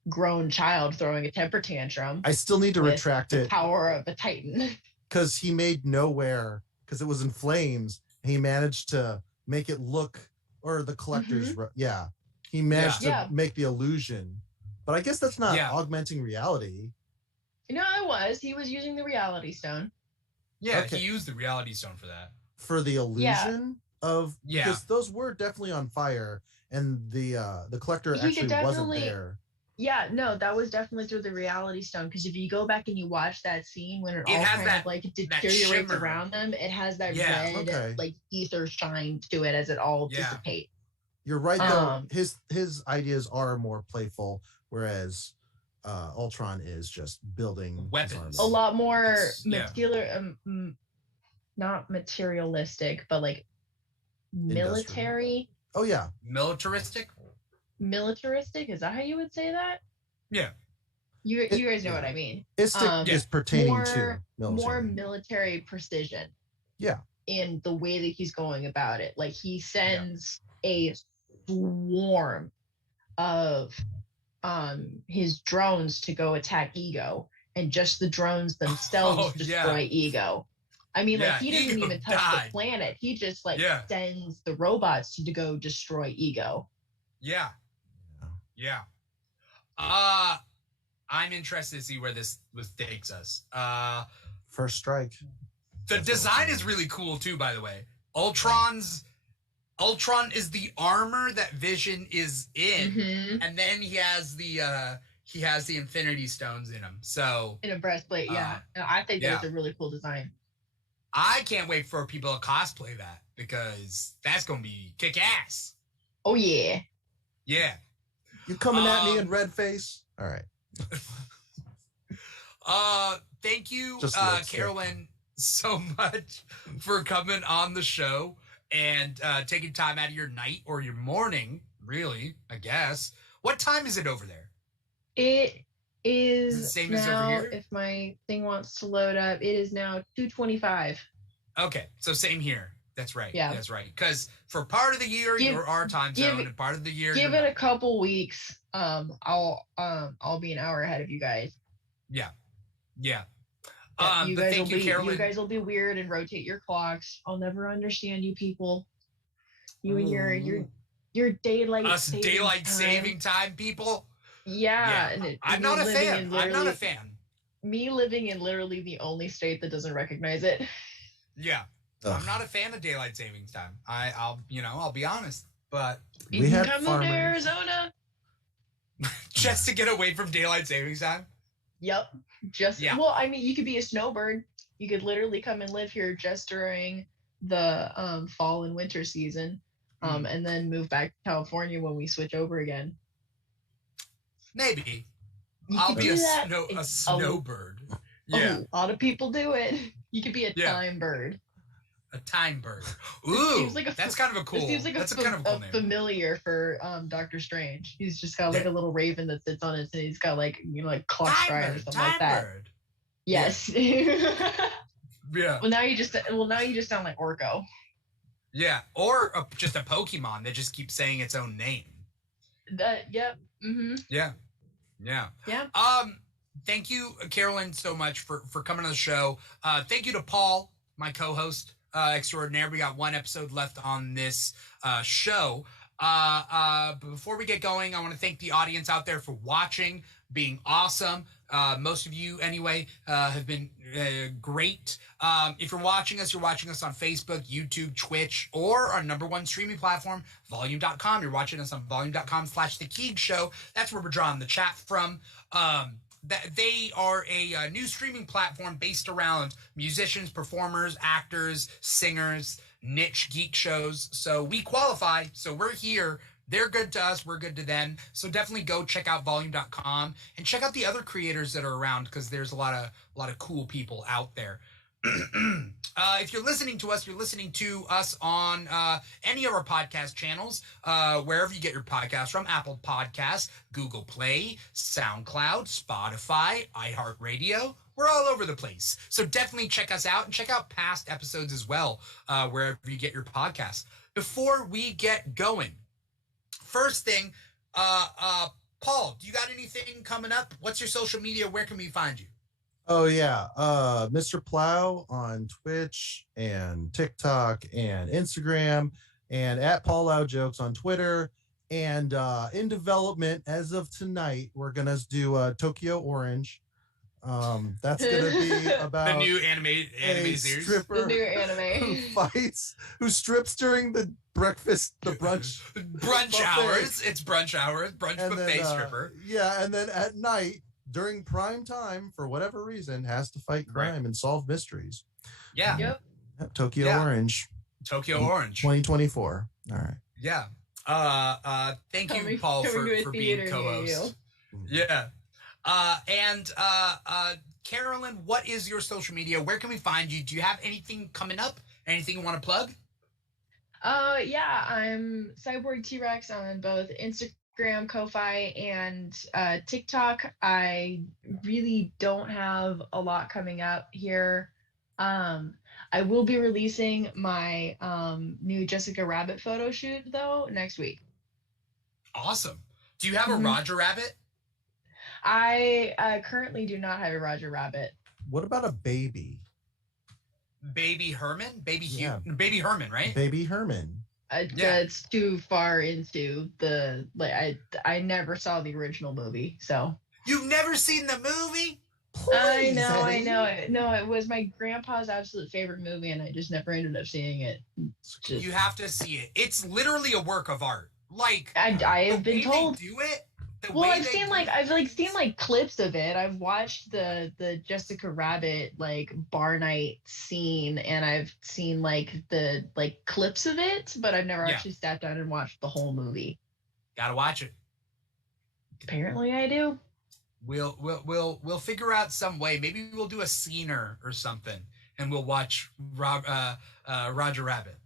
grown child throwing a temper tantrum. I still need to retract it. Power of a Titan. Because he made nowhere, because it was in flames, and he managed to make it look, or the collectors, he managed to make the illusion. But I guess that's not augmenting reality. No, he was using the reality stone. Yeah, he used the reality stone for that. For the illusion of, because those were definitely on fire, and the collector actually wasn't there. Yeah, no, that was definitely through the reality stone, because if you go back and you watch that scene when it all kind of like deteriorates around them, it has that red like ether shine to it as it all dissipates. You're right though. His ideas are more playful, whereas Ultron is just building weapons. A lot more not materialistic, but like military. Oh yeah. Militaristic? Militaristic, is that how you would say that? Yeah. You guys know what I mean. Is pertaining to military. More military precision. Yeah. In the way that he's going about it. Like he sends a swarm of his drones to go attack Ego, and just the drones themselves destroy Ego. I mean, like he doesn't even touch the planet. He just like sends the robots to go destroy Ego. Yeah. I'm interested to see where this takes us. First strike. The design is really cool too, by the way. Ultron is the armor that Vision is in, and then he has the Infinity Stones in him. So in a breastplate, I think that's a really cool design. I can't wait for people to cosplay that, because that's gonna be kick ass. Oh yeah. Yeah. You coming at me in red face? All right. Thank you, Carolyn, so much for coming on the show and taking time out of your night or your morning, really, I guess. What time is it over there? It is the same now, as over here? If my thing wants to load up, it is now 2:25. Okay, so same here. That's right. Yeah. That's right. Because for part of the year, you're our time zone, and part of the year, give it a couple weeks. I'll be an hour ahead of you guys. Yeah. You guys will be weird and rotate your clocks. I'll never understand you people. You and your daylight saving time people. Yeah. And I'm not a fan. Me living in literally the only state that doesn't recognize it. Yeah. I'm not a fan of daylight savings time. I'll be honest, but We had come farmers. to Arizona. just to get away from daylight savings time. Yep. Well, I mean, you could be a snowbird. You could literally come and live here just during the fall and winter season, and then move back to California when we switch over again. Maybe You I'll could be do a that. snowbird. Yeah, A lot of people do it. You could be a Yeah. time bird. a time bird. It Ooh, seems like that's kind of a cool. It seems like that's a kind of a cool name. familiar for Doctor Strange. He's just got like Yeah. a little raven that sits on it, and he's got like like clock Time stride or bird, something like time that. bird. Yes. Yeah, Well, now you just sound like Orko. yeah, or just a Pokemon that just keeps saying its own name. Yep. Mm-hmm. Yeah. Yeah. Thank you, Carolyn, so much for coming on the show. Thank you to Paul, my co-host extraordinaire. We got one episode left on this show. But before we get going, I want to thank the audience out there for watching, being awesome. Most of you, anyway, have been great. If you're watching us on Facebook, YouTube, Twitch, or our #1 streaming platform, Volume.com. You're watching us on Volume.com/The Keeg Show. That's where we're drawing the chat from. They are a new streaming platform based around musicians, performers, actors, singers, niche geek shows. So we qualify. So we're here. They're good to us. We're good to them. So definitely go check out Volume.com and check out the other creators that are around, because there's a lot of cool people out there. If you're listening to us, you're listening to us on any of our podcast channels, wherever you get your podcasts from: Apple Podcasts, Google Play, SoundCloud, Spotify, iHeartRadio. We're all over the place. So definitely check us out and check out past episodes as well, wherever you get your podcasts. Before we get going, first thing, Paul, do you got anything coming up? What's your social media? Where can we find you? Oh yeah, Mr. Plow on Twitch and TikTok and Instagram, and at Paul Loud Jokes on Twitter. And in development as of tonight, we're gonna do Tokyo Orange. That's gonna be about the new anime series. Stripper The new anime. who strips during the brunch brunch hours. It's brunch hours. Brunch and buffet then, stripper. Yeah, and then at night, during prime time, for whatever reason, has to fight crime and solve mysteries. Yeah. Yep. Tokyo Orange. Tokyo Orange. 2024. All right. Yeah. Thank you, Paul, coming to for a being theater near co-host. Yeah. And Carolyn, what is your social media? Where can we find you? Do you have anything coming up? Anything you want to plug? Yeah, I'm Cyborg T-Rex on both Instagram, Ko-Fi, and TikTok. I really don't have a lot coming up here. I will be releasing my new Jessica Rabbit photo shoot though next week. Awesome. Do you have a Roger Rabbit? I currently do not have a Roger Rabbit. What about a baby? Baby Herman? Baby Herman, right? Baby Herman. That's too far into the I never saw the original movie, so. You've never seen the movie? I know. No, it was my grandpa's absolute favorite movie, and I just never ended up seeing it. You have to see it. It's literally a work of art. Like I have been told. They do it. Well, I've seen clips of it. I've watched the Jessica Rabbit bar night scene, and I've seen the clips of it, but I've never actually sat down and watched the whole movie. Gotta watch it. Apparently, I do. We'll figure out some way. Maybe we'll do a scener or something, and we'll watch Roger Rabbit.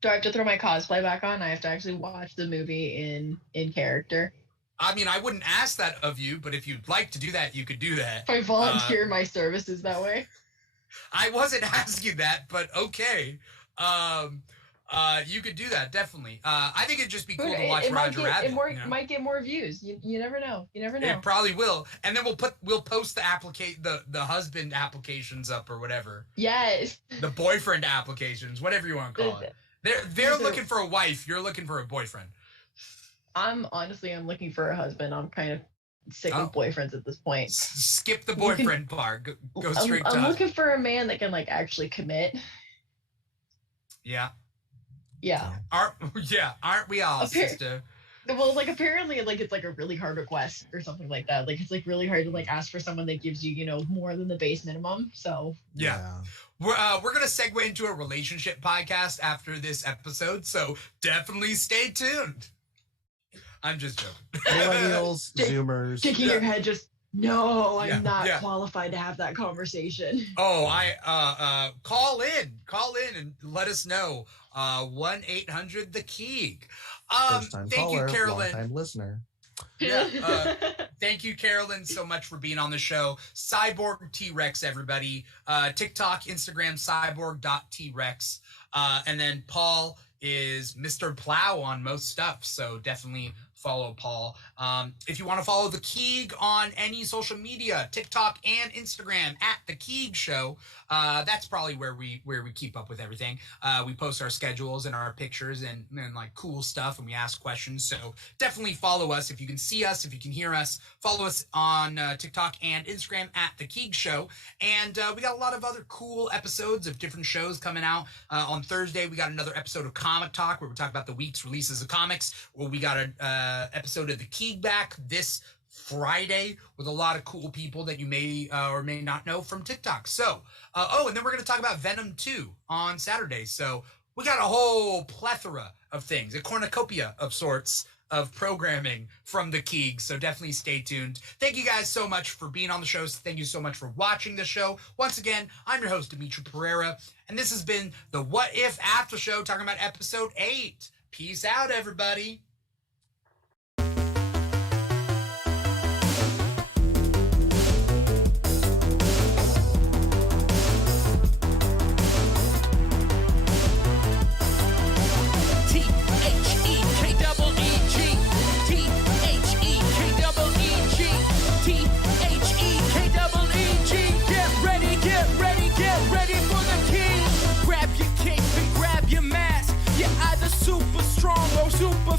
Do I have to throw my cosplay back on? I have to actually watch the movie in character. I mean, I wouldn't ask that of you, but if you'd like to do that, you could do that. If I volunteer my services that way. I wasn't asking that, but okay. You could do that, definitely. I think it'd just be cool to watch Roger Rabbit. It might get more views. You never know. You never know. It probably will. And then we'll post the husband applications up or whatever. Yes. The boyfriend applications, whatever you want to call it. They're looking for a wife. You're looking for a boyfriend. I'm looking for a husband. I'm kind of sick of boyfriends at this point. Skip the boyfriend part. Go straight to I'm looking for a man that can actually commit. Yeah. Yeah. Aren't we all, sister? Well, like apparently, like it's like a really hard request or something like that. Like it's like really hard to like ask for someone that gives you, you know, more than the base minimum. So yeah. We're gonna segue into a relationship podcast after this episode, so definitely stay tuned. I'm just joking. Millennials, Zoomers. Shaking your head, just no, I'm not qualified to have that conversation. Oh, call in and let us know. 1-800 the Keeg. First-time thank caller, you, Carolyn. long-time listener. Yeah. Thank you, Carolyn, so much for being on the show. Cyborg T-Rex, everybody. TikTok, Instagram, cyborg.T-Rex. And then Paul is Mr. Plow on most stuff, so definitely follow Paul. If you want to follow The Keeg on any social media, TikTok and Instagram at The Keeg Show, that's probably where we keep up with everything. We post our schedules and our pictures and like cool stuff, and we ask questions. So definitely follow us. If you can see us, if you can hear us, follow us on TikTok and Instagram at The Keeg Show. And we got a lot of other cool episodes of different shows coming out. On Thursday, we got another episode of Comic Talk where we talk about the week's releases of comics. Well, we got a episode of The Keeg back this Friday with a lot of cool people that you may or may not know from TikTok. So, and then we're going to talk about Venom 2 on Saturday. So we got a whole plethora of things, a cornucopia of sorts of programming from The Keeg. So definitely stay tuned. Thank you guys so much for being on the show. Thank you so much for watching the show. Once again, I'm your host, Dimitri Pereira, and this has been the What If After Show, talking about episode 8. Peace out, everybody. Super strong or super